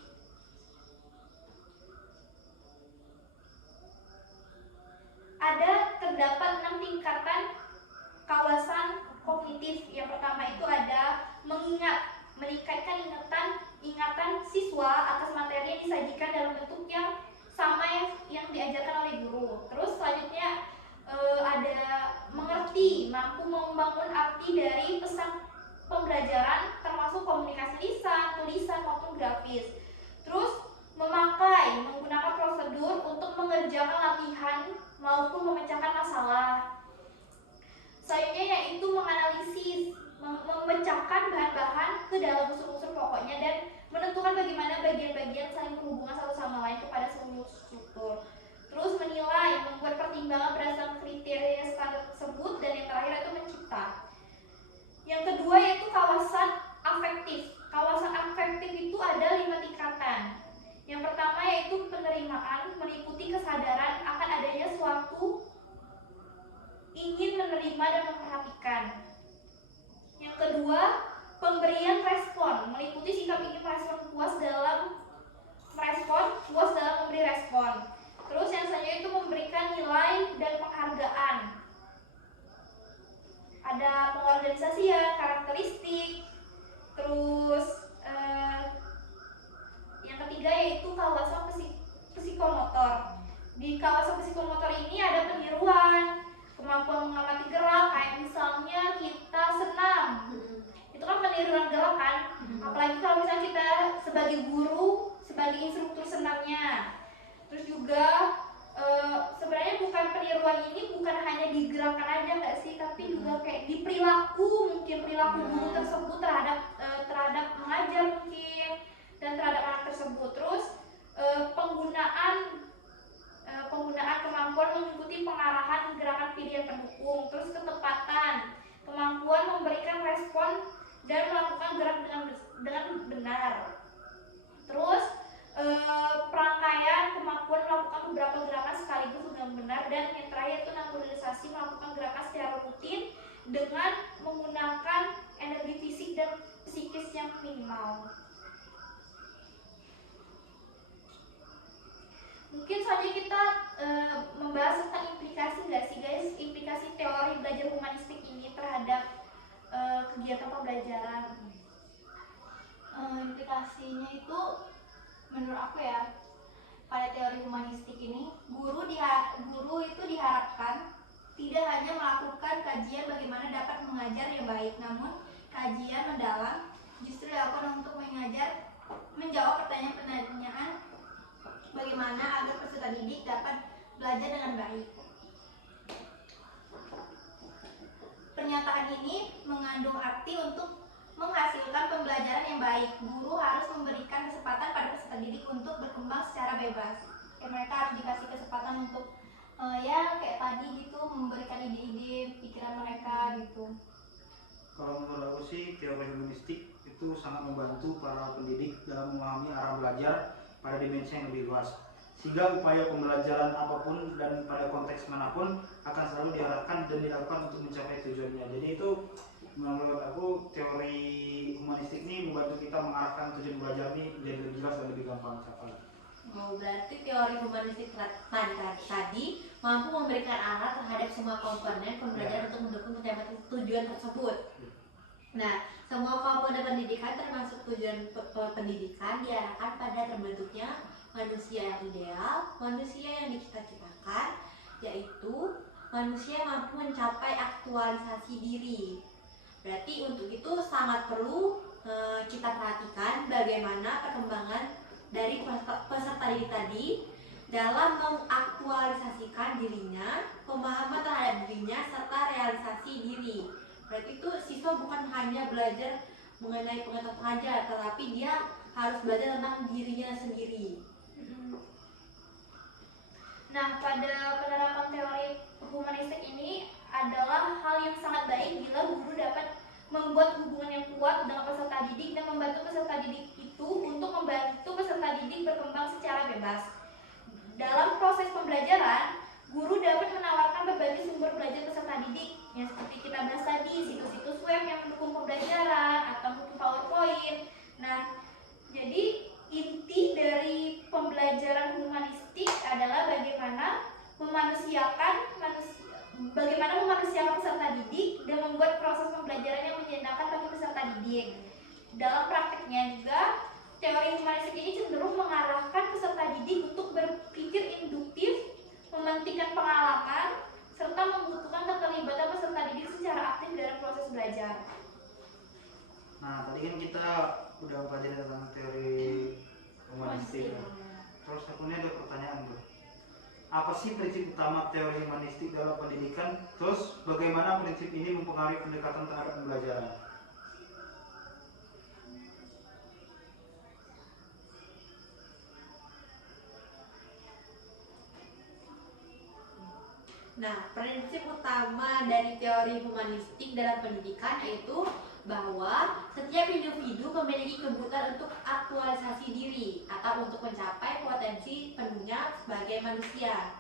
Terdapat 6 tingkatan kawasan kognitif. Yang pertama itu ada mengingat, meningkatkan ingatan siswa atas materi yang disajikan dalam bentuk yang sama yang diajarkan oleh guru. Terus selanjutnya ada mengerti, mampu membangun arti dari pesan pembelajaran termasuk komunikasi lisan, tulisan maupun grafis. Terus memakai, menggunakan prosedur untuk mengerjakan latihan maupun memecahkan masalah. Selanjutnya yaitu menganalisis, memecahkan bahan-bahan ke dalam unsur-unsur pokoknya dan menentukan bagaimana bagian-bagian saling berhubungan satu sama lain kepada seluruh struktur. Terus menilai, membuat pertimbangan berdasarkan kriteria standar tersebut, dan yang terakhir itu mencipta. Yang kedua yaitu kawasan afektif. Kawasan afektif itu ada 5 tingkatan. Yang pertama yaitu penerimaan, meliputi kesadaran akan adanya suatu, ingin menerima dan memperhatikan. Yang kedua, pemberian respon, meliputi sikap ingin merespon puas dalam memberi respon. Terus yang selanjutnya itu memberikan nilai dan penghargaan. Ada pengorganisasian, karakteristik. Terus yang ketiga yaitu kawasan psikomotor. Di kawasan psikomotor ini ada peniruan, kemampuan mengamati gerak, kayak misalnya kita senam. Itu kan peniruan gerak kan? Apalagi kalau misalnya kita sebagai guru, sebagai instruktur senamnya. Terus juga sebenarnya bukan peniruan ini bukan hanya di gerakan aja nggak sih, tapi juga kayak di perilaku, mungkin perilaku guru tersebut terhadap mengajar mungkin, dan terhadap anak tersebut. Terus penggunaan kemampuan mengikuti pengarahan gerakan pilihan pendukung. Terus ketepatan, kemampuan memberikan respon dan melakukan gerak dengan benar. Terus perangkaian, kemampuan melakukan beberapa gerakan sekaligus dengan benar. Dan yang terakhir itu naturalisasi, melakukan gerakan secara rutin dengan menggunakan energi fisik dan psikis yang minimal. Mungkin saja kita membahas tentang implikasi nggak sih guys, implikasi teori belajar humanistik ini terhadap kegiatan pembelajaran. Implikasinya itu menurut aku ya, pada teori humanistik ini guru itu diharapkan tidak hanya melakukan kajian bagaimana dapat mengajar yang baik, namun kajian mendalam justru dilakukan untuk menjawab pertanyaan-pertanyaan bagaimana agar peserta didik dapat belajar dengan baik. Pernyataan ini mengandung arti untuk menghasilkan pembelajaran yang baik. Guru harus memberikan kesempatan pada peserta didik untuk berkembang secara bebas. Mereka harus dikasih kesempatan untuk ya kayak tadi gitu, memberikan ide-ide pikiran mereka gitu. Kalau menurut aku sih teori humanistik itu sangat membantu para pendidik dalam memahami arah belajar pada dimensi yang lebih luas, sehingga upaya pembelajaran apapun dan pada konteks manapun akan selalu diarahkan dan dilakukan untuk mencapai tujuannya. Jadi itu menurut aku teori humanistik ini membantu kita mengarahkan tujuan belajar ini menjadi lebih jelas dan lebih gampang tercapai. Oh, berarti teori humanistik tadi mampu memberikan arah terhadap semua komponen pembelajaran untuk mendukung pencapaian tujuan tersebut. Nah, semua komponen pendidikan termasuk tujuan pendidikan diarahkan pada terbentuknya manusia yang ideal, manusia yang dicita-citakan, yaitu manusia yang mampu mencapai aktualisasi diri. Berarti untuk itu sangat perlu kita perhatikan bagaimana perkembangan dari peserta didik tadi dalam mengaktualisasikan dirinya, pemahaman terhadap dirinya, serta realisasi diri. Berarti itu siswa bukan hanya belajar mengenai pengetahuan saja, tetapi dia harus belajar tentang dirinya sendiri. Nah, pada penerapan teori humanistik ini adalah hal yang sangat baik bila guru dapat membuat hubungan yang kuat dengan peserta didik dan membantu peserta didik itu untuk membantu peserta didik berkembang secara bebas. Dalam proses pembelajaran, guru dapat menawarkan berbagai sumber belajar peserta didik yang seperti kita bahas tadi, situs-situs web yang mendukung pembelajaran atau mungkin PowerPoint. Nah, jadi inti dari pembelajaran humanistik adalah bagaimana memanusiakan peserta didik dan membuat proses pembelajaran yang menyenangkan bagi peserta didik. Dalam prakteknya juga, teori humanistik ini cenderung mengarahkan peserta didik untuk berpikir induktif, mementingkan pengalaman, serta membutuhkan keterlibatan peserta didik secara aktif dalam proses belajar. Nah, tadi kan kita udah pelajari tentang teori humanistik. Terus aku ini ada pertanyaan tuh. Apa sih prinsip utama teori humanistik dalam pendidikan? Terus bagaimana prinsip ini mempengaruhi pendekatan terhadap pembelajaran? Nah, prinsip utama dari teori humanistik dalam pendidikan yaitu bahwa setiap individu memiliki kebutuhan untuk aktualisasi diri atau untuk mencapai potensi penuhnya sebagai manusia.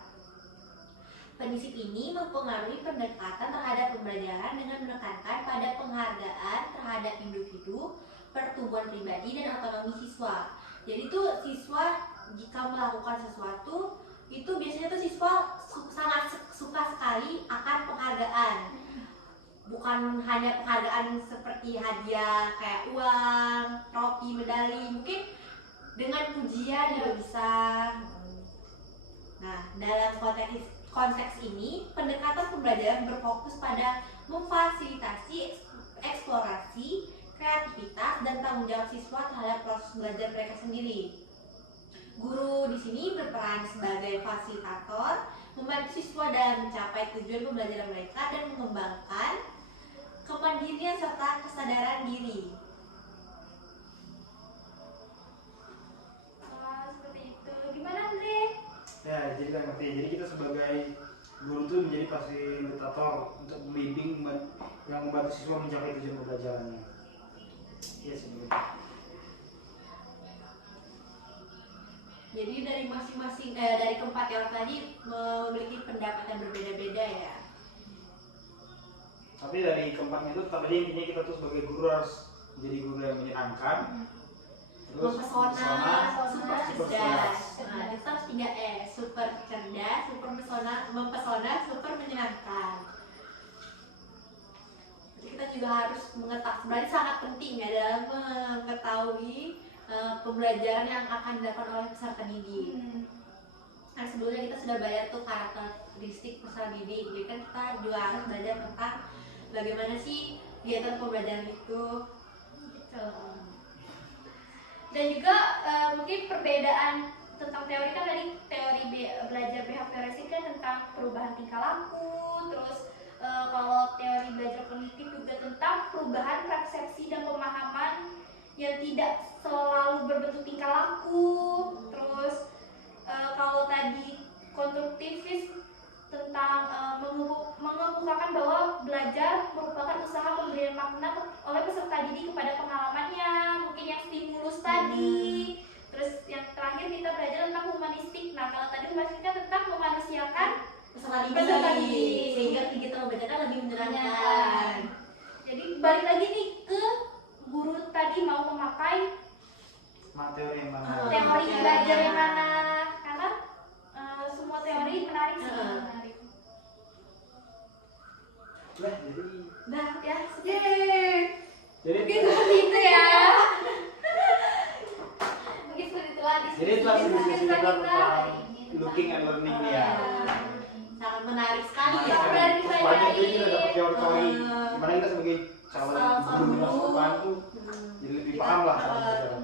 Prinsip ini mempengaruhi pendekatan terhadap pembelajaran dengan menekankan pada penghargaan terhadap individu, pertumbuhan pribadi, dan otonomi siswa. Jadi tuh siswa jika melakukan sesuatu itu biasanya tuh siswa sangat suka sekali akan penghargaan. Bukan hanya penghargaan seperti hadiah kayak uang, trofi, medali, mungkin dengan pujian juga bisa. Nah, dalam konteks ini, pendekatan pembelajaran berfokus pada memfasilitasi eksplorasi, kreativitas, dan tanggung jawab siswa terhadap proses belajar mereka sendiri. Guru di sini berperan sebagai fasilitator, membantu siswa dalam mencapai tujuan pembelajaran mereka dan mengembangkan kemandirian serta kesadaran diri. Seperti itu. Gimana, Andre? Ya, jadi kan ngerti. Jadi kita sebagai guru itu menjadi fasilitator untuk membimbing yang membantu siswa mencapai tujuan pembelajarannya. Iya sih. Jadi dari masing-masing dari keempat teori tadi memiliki pendapat yang berbeda-beda ya. Tapi dari keempatnya itu tetap aja intinya kita tuh sebagai guru harus menjadi guru yang menyenangkan, terus Mempesona, super super cerdas. cerdas. Nah, kita harus 3S, super cerdas, super mempesona, super menyenangkan. Jadi kita juga harus mengetahui, sebenarnya sangat penting ya dalam mengetahui pembelajaran yang akan dilakukan oleh peserta didik. Nah, sebelumnya kita sudah belajar tuh karakteristik peserta didik, jadi kan kita juga harus belajar tentang bagaimana sih kegiatan pembelajaran itu. Gitu. Dan juga mungkin perbedaan tentang teori kan tadi teori belajar behavioristik kan tentang perubahan tingkah laku, terus kalau teori belajar kognitif juga tentang perubahan persepsi dan pemahaman yang tidak selalu berbentuk tingkah laku. Terus kalau tadi konstruktivis tentang mengemukakan bahwa belajar merupakan usaha pemberian makna oleh peserta didik kepada pengalamannya, mungkin yang stimulus tadi. Terus yang terakhir kita belajar tentang humanistik. Nah, kalau tadi humanistik kan tentang memanusiakan Peserta peserta didik, didik. sehingga kegiatan pembelajaran lebih menyenangkan. Jadi balik lagi nih ke guru tadi mau memakai Teori yang mana? teori belajar yang mana, karena semua teori menarik sih, menarik. Lah, jadi Nah ya, jadi mungkin seperti itu ya. Mungkin seperti itulah jadi telah diskusi kita hari tentang ini. looking and learning ya. Sangat menarik sekali ya. Sangat menarik. Banyak jadi kita dapat teori-teori gimana kita sebagai calon Calon guru di masa guru. depan tuh jadi lebih paham lah sama pelajaran.